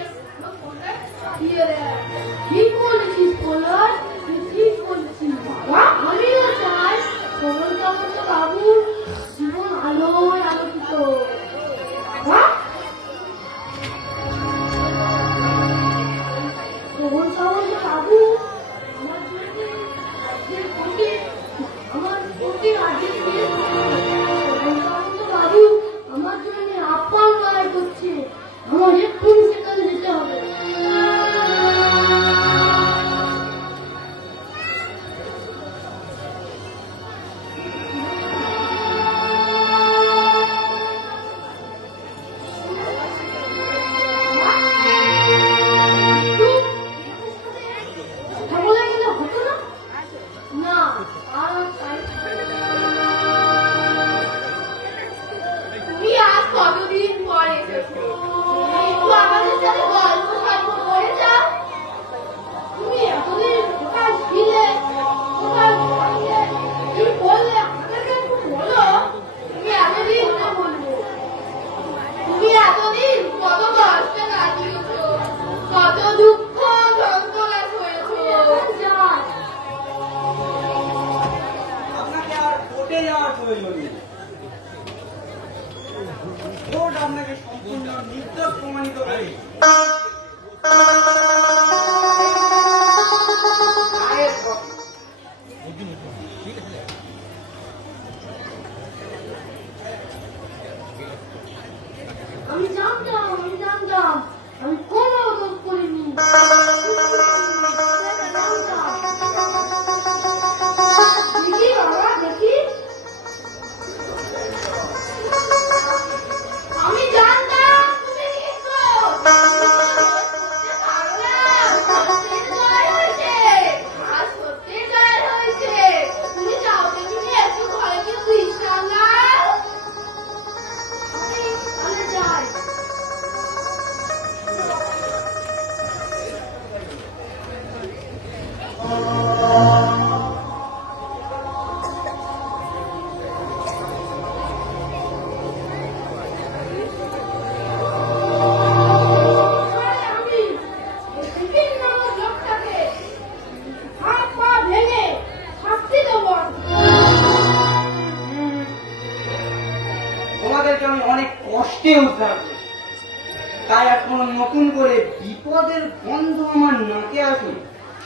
কোনো নতুন করে বিপদের গন্ধ আমার নাকে আসুন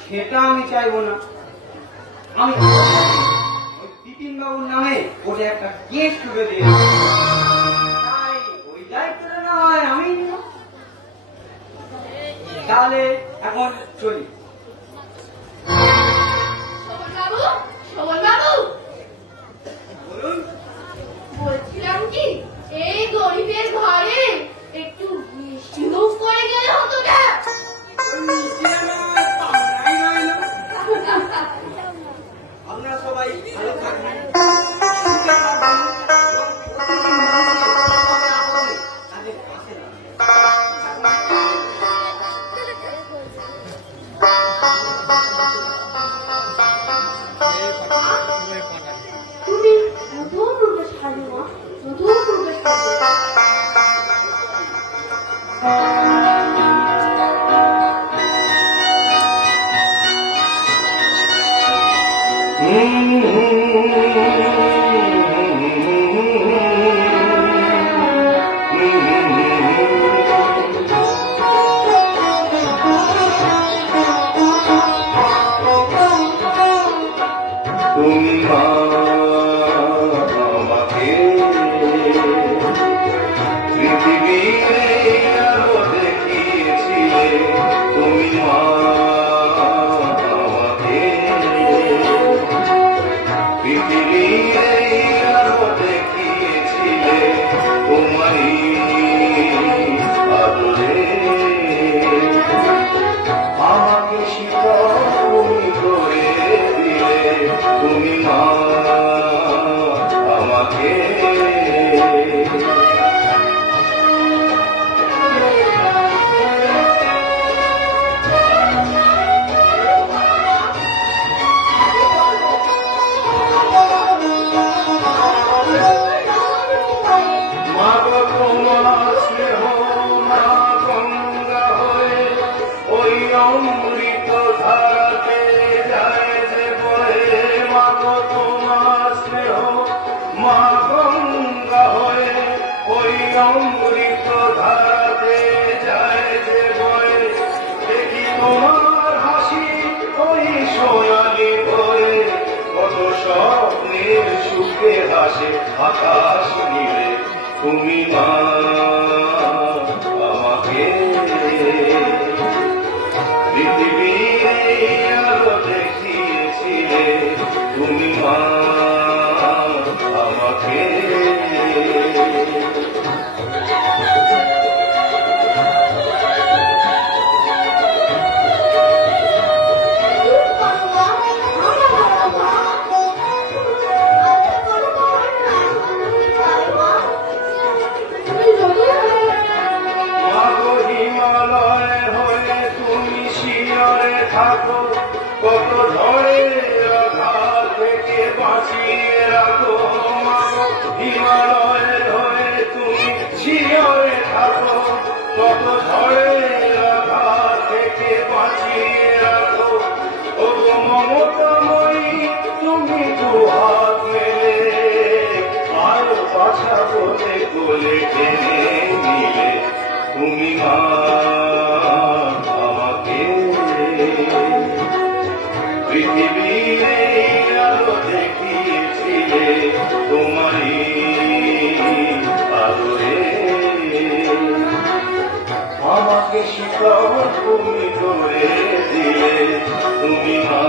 সেটা আমি চাইবো না। আমি ওই বিপিন বাবুর নামে ওটা একটা কেস ছুড়ে দিয়ে তাই ওই দায়িত্বটা না হয় আমি নিলাম। তাহলে এখন চলি। শোভন বাবু, বলুন। বলছিলাম কি এই গরিবের ঘরে একটু মিষ্টি মুখ করে গেলে হতো না? ওই মিষ্টিটা না হয় পাওনাই রইলো। আপনারা সবাই ভালো থাকবেন, সুখে থাকবেন, এবং প্রতিটি মানুষের বিপদে আপদে তাদের পাশে দাঁড়াবেন। তুমি নতুন রূপে সাজো মা, নতুন রূপে সাজো। তুমি মা আমাকে পৃথিবীর আলো দেখিয়েছিলে, তুমি মা আমাকে পৃথিবীর আলো দেখিয়েছিলে, তোমারই আদরে আমাকে শিকড় করে দিলে, তুমি মা আমাকে মা গো তোমার স্নেহ মা গঙ্গা হয়ে ওই অমৃত ধারাতে যায় যে বয়ে, মা গো তোমার স্নেহ মা গঙ্গা হয়ে ওই অমৃত ধারাতে যায় যে বয়ে, দেখি তোমার হাসি ওই সোনালি ভরে, কত স্বপ্নের সুখে হাসে আকাশ নীলে, তুমি মা আমাকে পৃথিবীর আলো দেখিয়েছিলে, তুমি মা আমাকে মাগো হিমালয় হয়ে তুমি শিয়রে থাকো, কত ঝড়ের আঘাত থেকে বাঁচিয়ে রাখো, মাগো হিমালয় হয়ে তুমি শিয়রে থাকো, কত ঝড়ের আঘাত থেকে বাঁচিয়ে রাখো, ও মমতাময়ী তুমি দুহাত মেলে আর বাছা বলে কোলে টেনে নিলে, তুমি মা আমাকে পৃথিবীর আলো দেখিয়েছিলে, তোমারই আলোরে আমাকে শিকড় তুমি করে দিলে, তুমি মা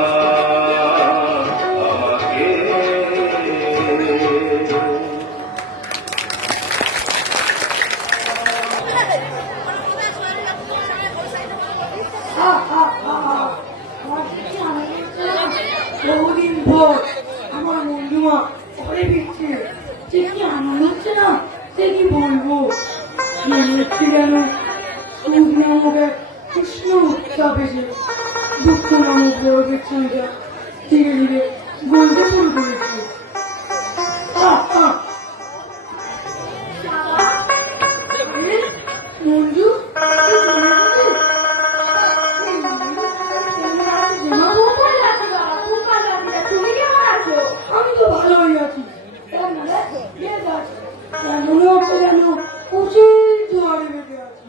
আমাকে বহুদিন পর আমার বন্ধুমা ঘরে ফিরছে, সে কি আনন্দ হচ্ছে না সে কি বলবো। মনে হচ্ছে যেন সুখ নামক এক কৃষ্ণ উৎসব এসে দুঃখ নামক বড় পেছনটা ধীরে ধীরে বলতে শুরু করেছে। মঞ্জু আমি তো ভালোই আছি, মনে হচ্ছে যেন খুশির জোয়ারে বেঁধে আছি।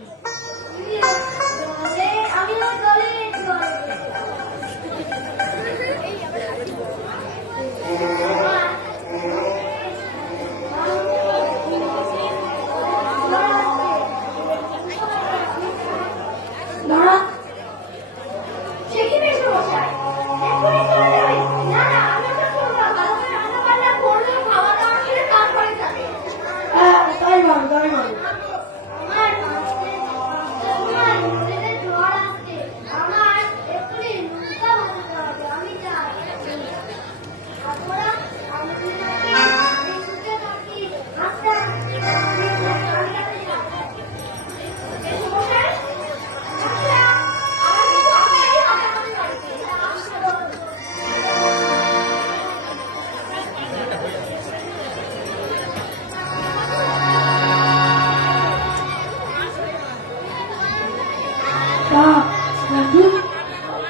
বন্ধু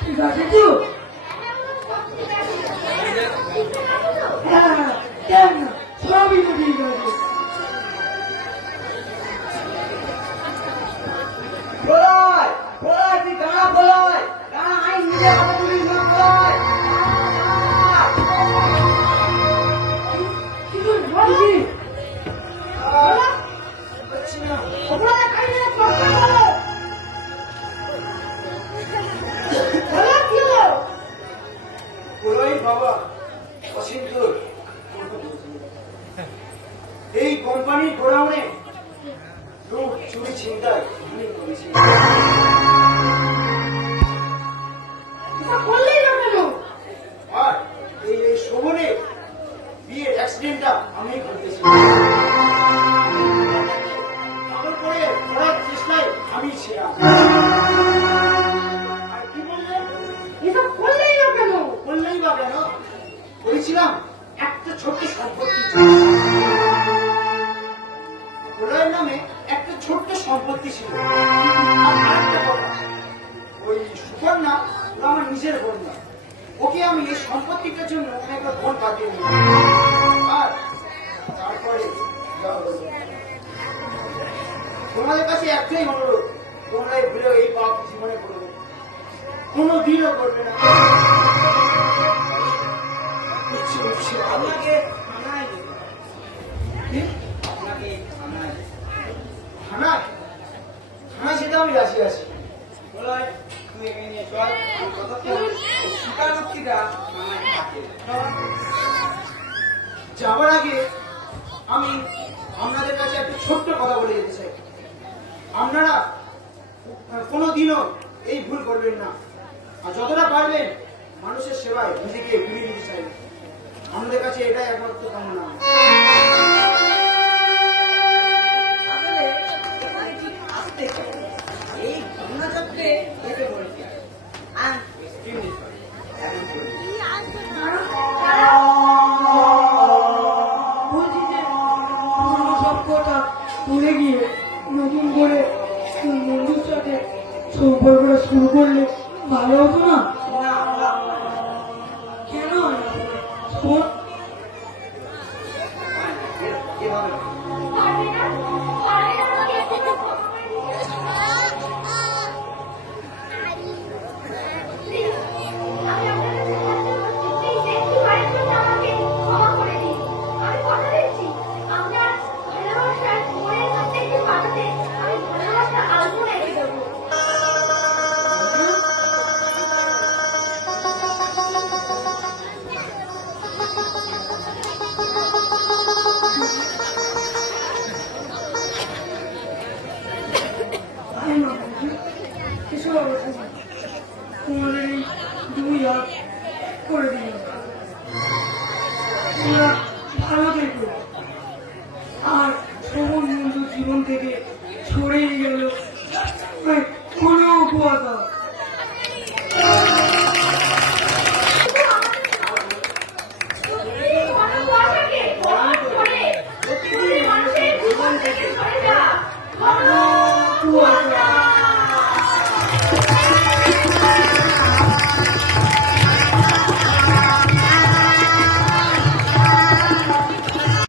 ঠিক আছে তো? হ্যাঁ দেখ না সবই তো ঠিক আছে। বলাই বলাই তুই দাঁড়া বলাই দাঁড়া আই নিজে কথা তুলিস না বলাই কি করে বলবি? হচ্ছে না ওপরে কাইলে কথা বলো বলো কি হলো বলাই বাবা অসিন্দুর এই কোম্পানির গোডাউনে লুট চুরি ছিনতাই আমি করেছি এটা বললেই না কেন আর এই এই শোভনে বিয়ের অ্যাক্সিডেন্টটা আমি ঘটেছি পাগল করে ধরার চেষ্টায় আমি ছিলাম আর কি বললেন এটা বললেই না কেন বললেই বা কেন বলেছিলাম একটা ছোট্ট সম্পত্তি প্রলয়ের নামে একটা ছোট্ট সম্পত্তি ছিল আর আরেকটা কথা ওই সুকন্যা ওরা আমার নিজের কন্যা ওকে আমি এই সম্পত্তিটার জন্য একটা বোন পাঠিয়ে নিই আর তারপরে যা হলো। তোমাদের কাছে একটাই অনুরোধ তোমরা এই ভুলে এই পাপ জীবনে করবে কোনোদিনও করবে না আপনাকে থানায় যেতে হবে। কি? আপনাকে থানায় থানায় থানায় যেতে আমি রাজি আছি বলাই তুই এগিয়ে নিয়ে চল আমি কতক্ষণ স্বীকারোক্তিটা থানায় থাকে যাবার আগে আমি আপনাদের কাছে একটা ছোট্ট কথা বলে যেতে চাই আপনারা কোনোদিনও এই ভুল করবেন না আর যতটা পারবেন মানুষের সেবায় নিজেকে বিলিয়ে দিতে চাইবেন আমাদের কাছে এটাই একমাত্র কামনা আসলে এখানে ঠিক আসতে চাই এই ঘটনা চক্রে এসে বলছি আই এক্সট্রিমলি সরি এখন বলছি বলছি যে পুরনো সব কথা ভুলে গিয়ে নতুন করে তুই বন্ধুর সাথে সম্পর্কটা শুরু করলে ভালো হতো না? কেন হয় না? শোন, এভাবে পারবে না পারবে না আমাকে একটু ক্ষমা করে দিন আমি আপনার কাছে প্লিজ একটু বারের জন্য আমাকে ক্ষমা করে দিন আমি কথা দিচ্ছি আপনার ভালোবাসার মনের কাছে একটু পাঠাতে আমি ভালোবাসা আলবো রেখে দেবো আমি না বন্ধু, এসব অবস্থা নেই। তোমাদের এই 2 হাত করে দিলাম। তোমরা ভালো থেকো আর সবুজ বন্ধু জীবন থেকে সরেই গেল কোনো কুয়াশা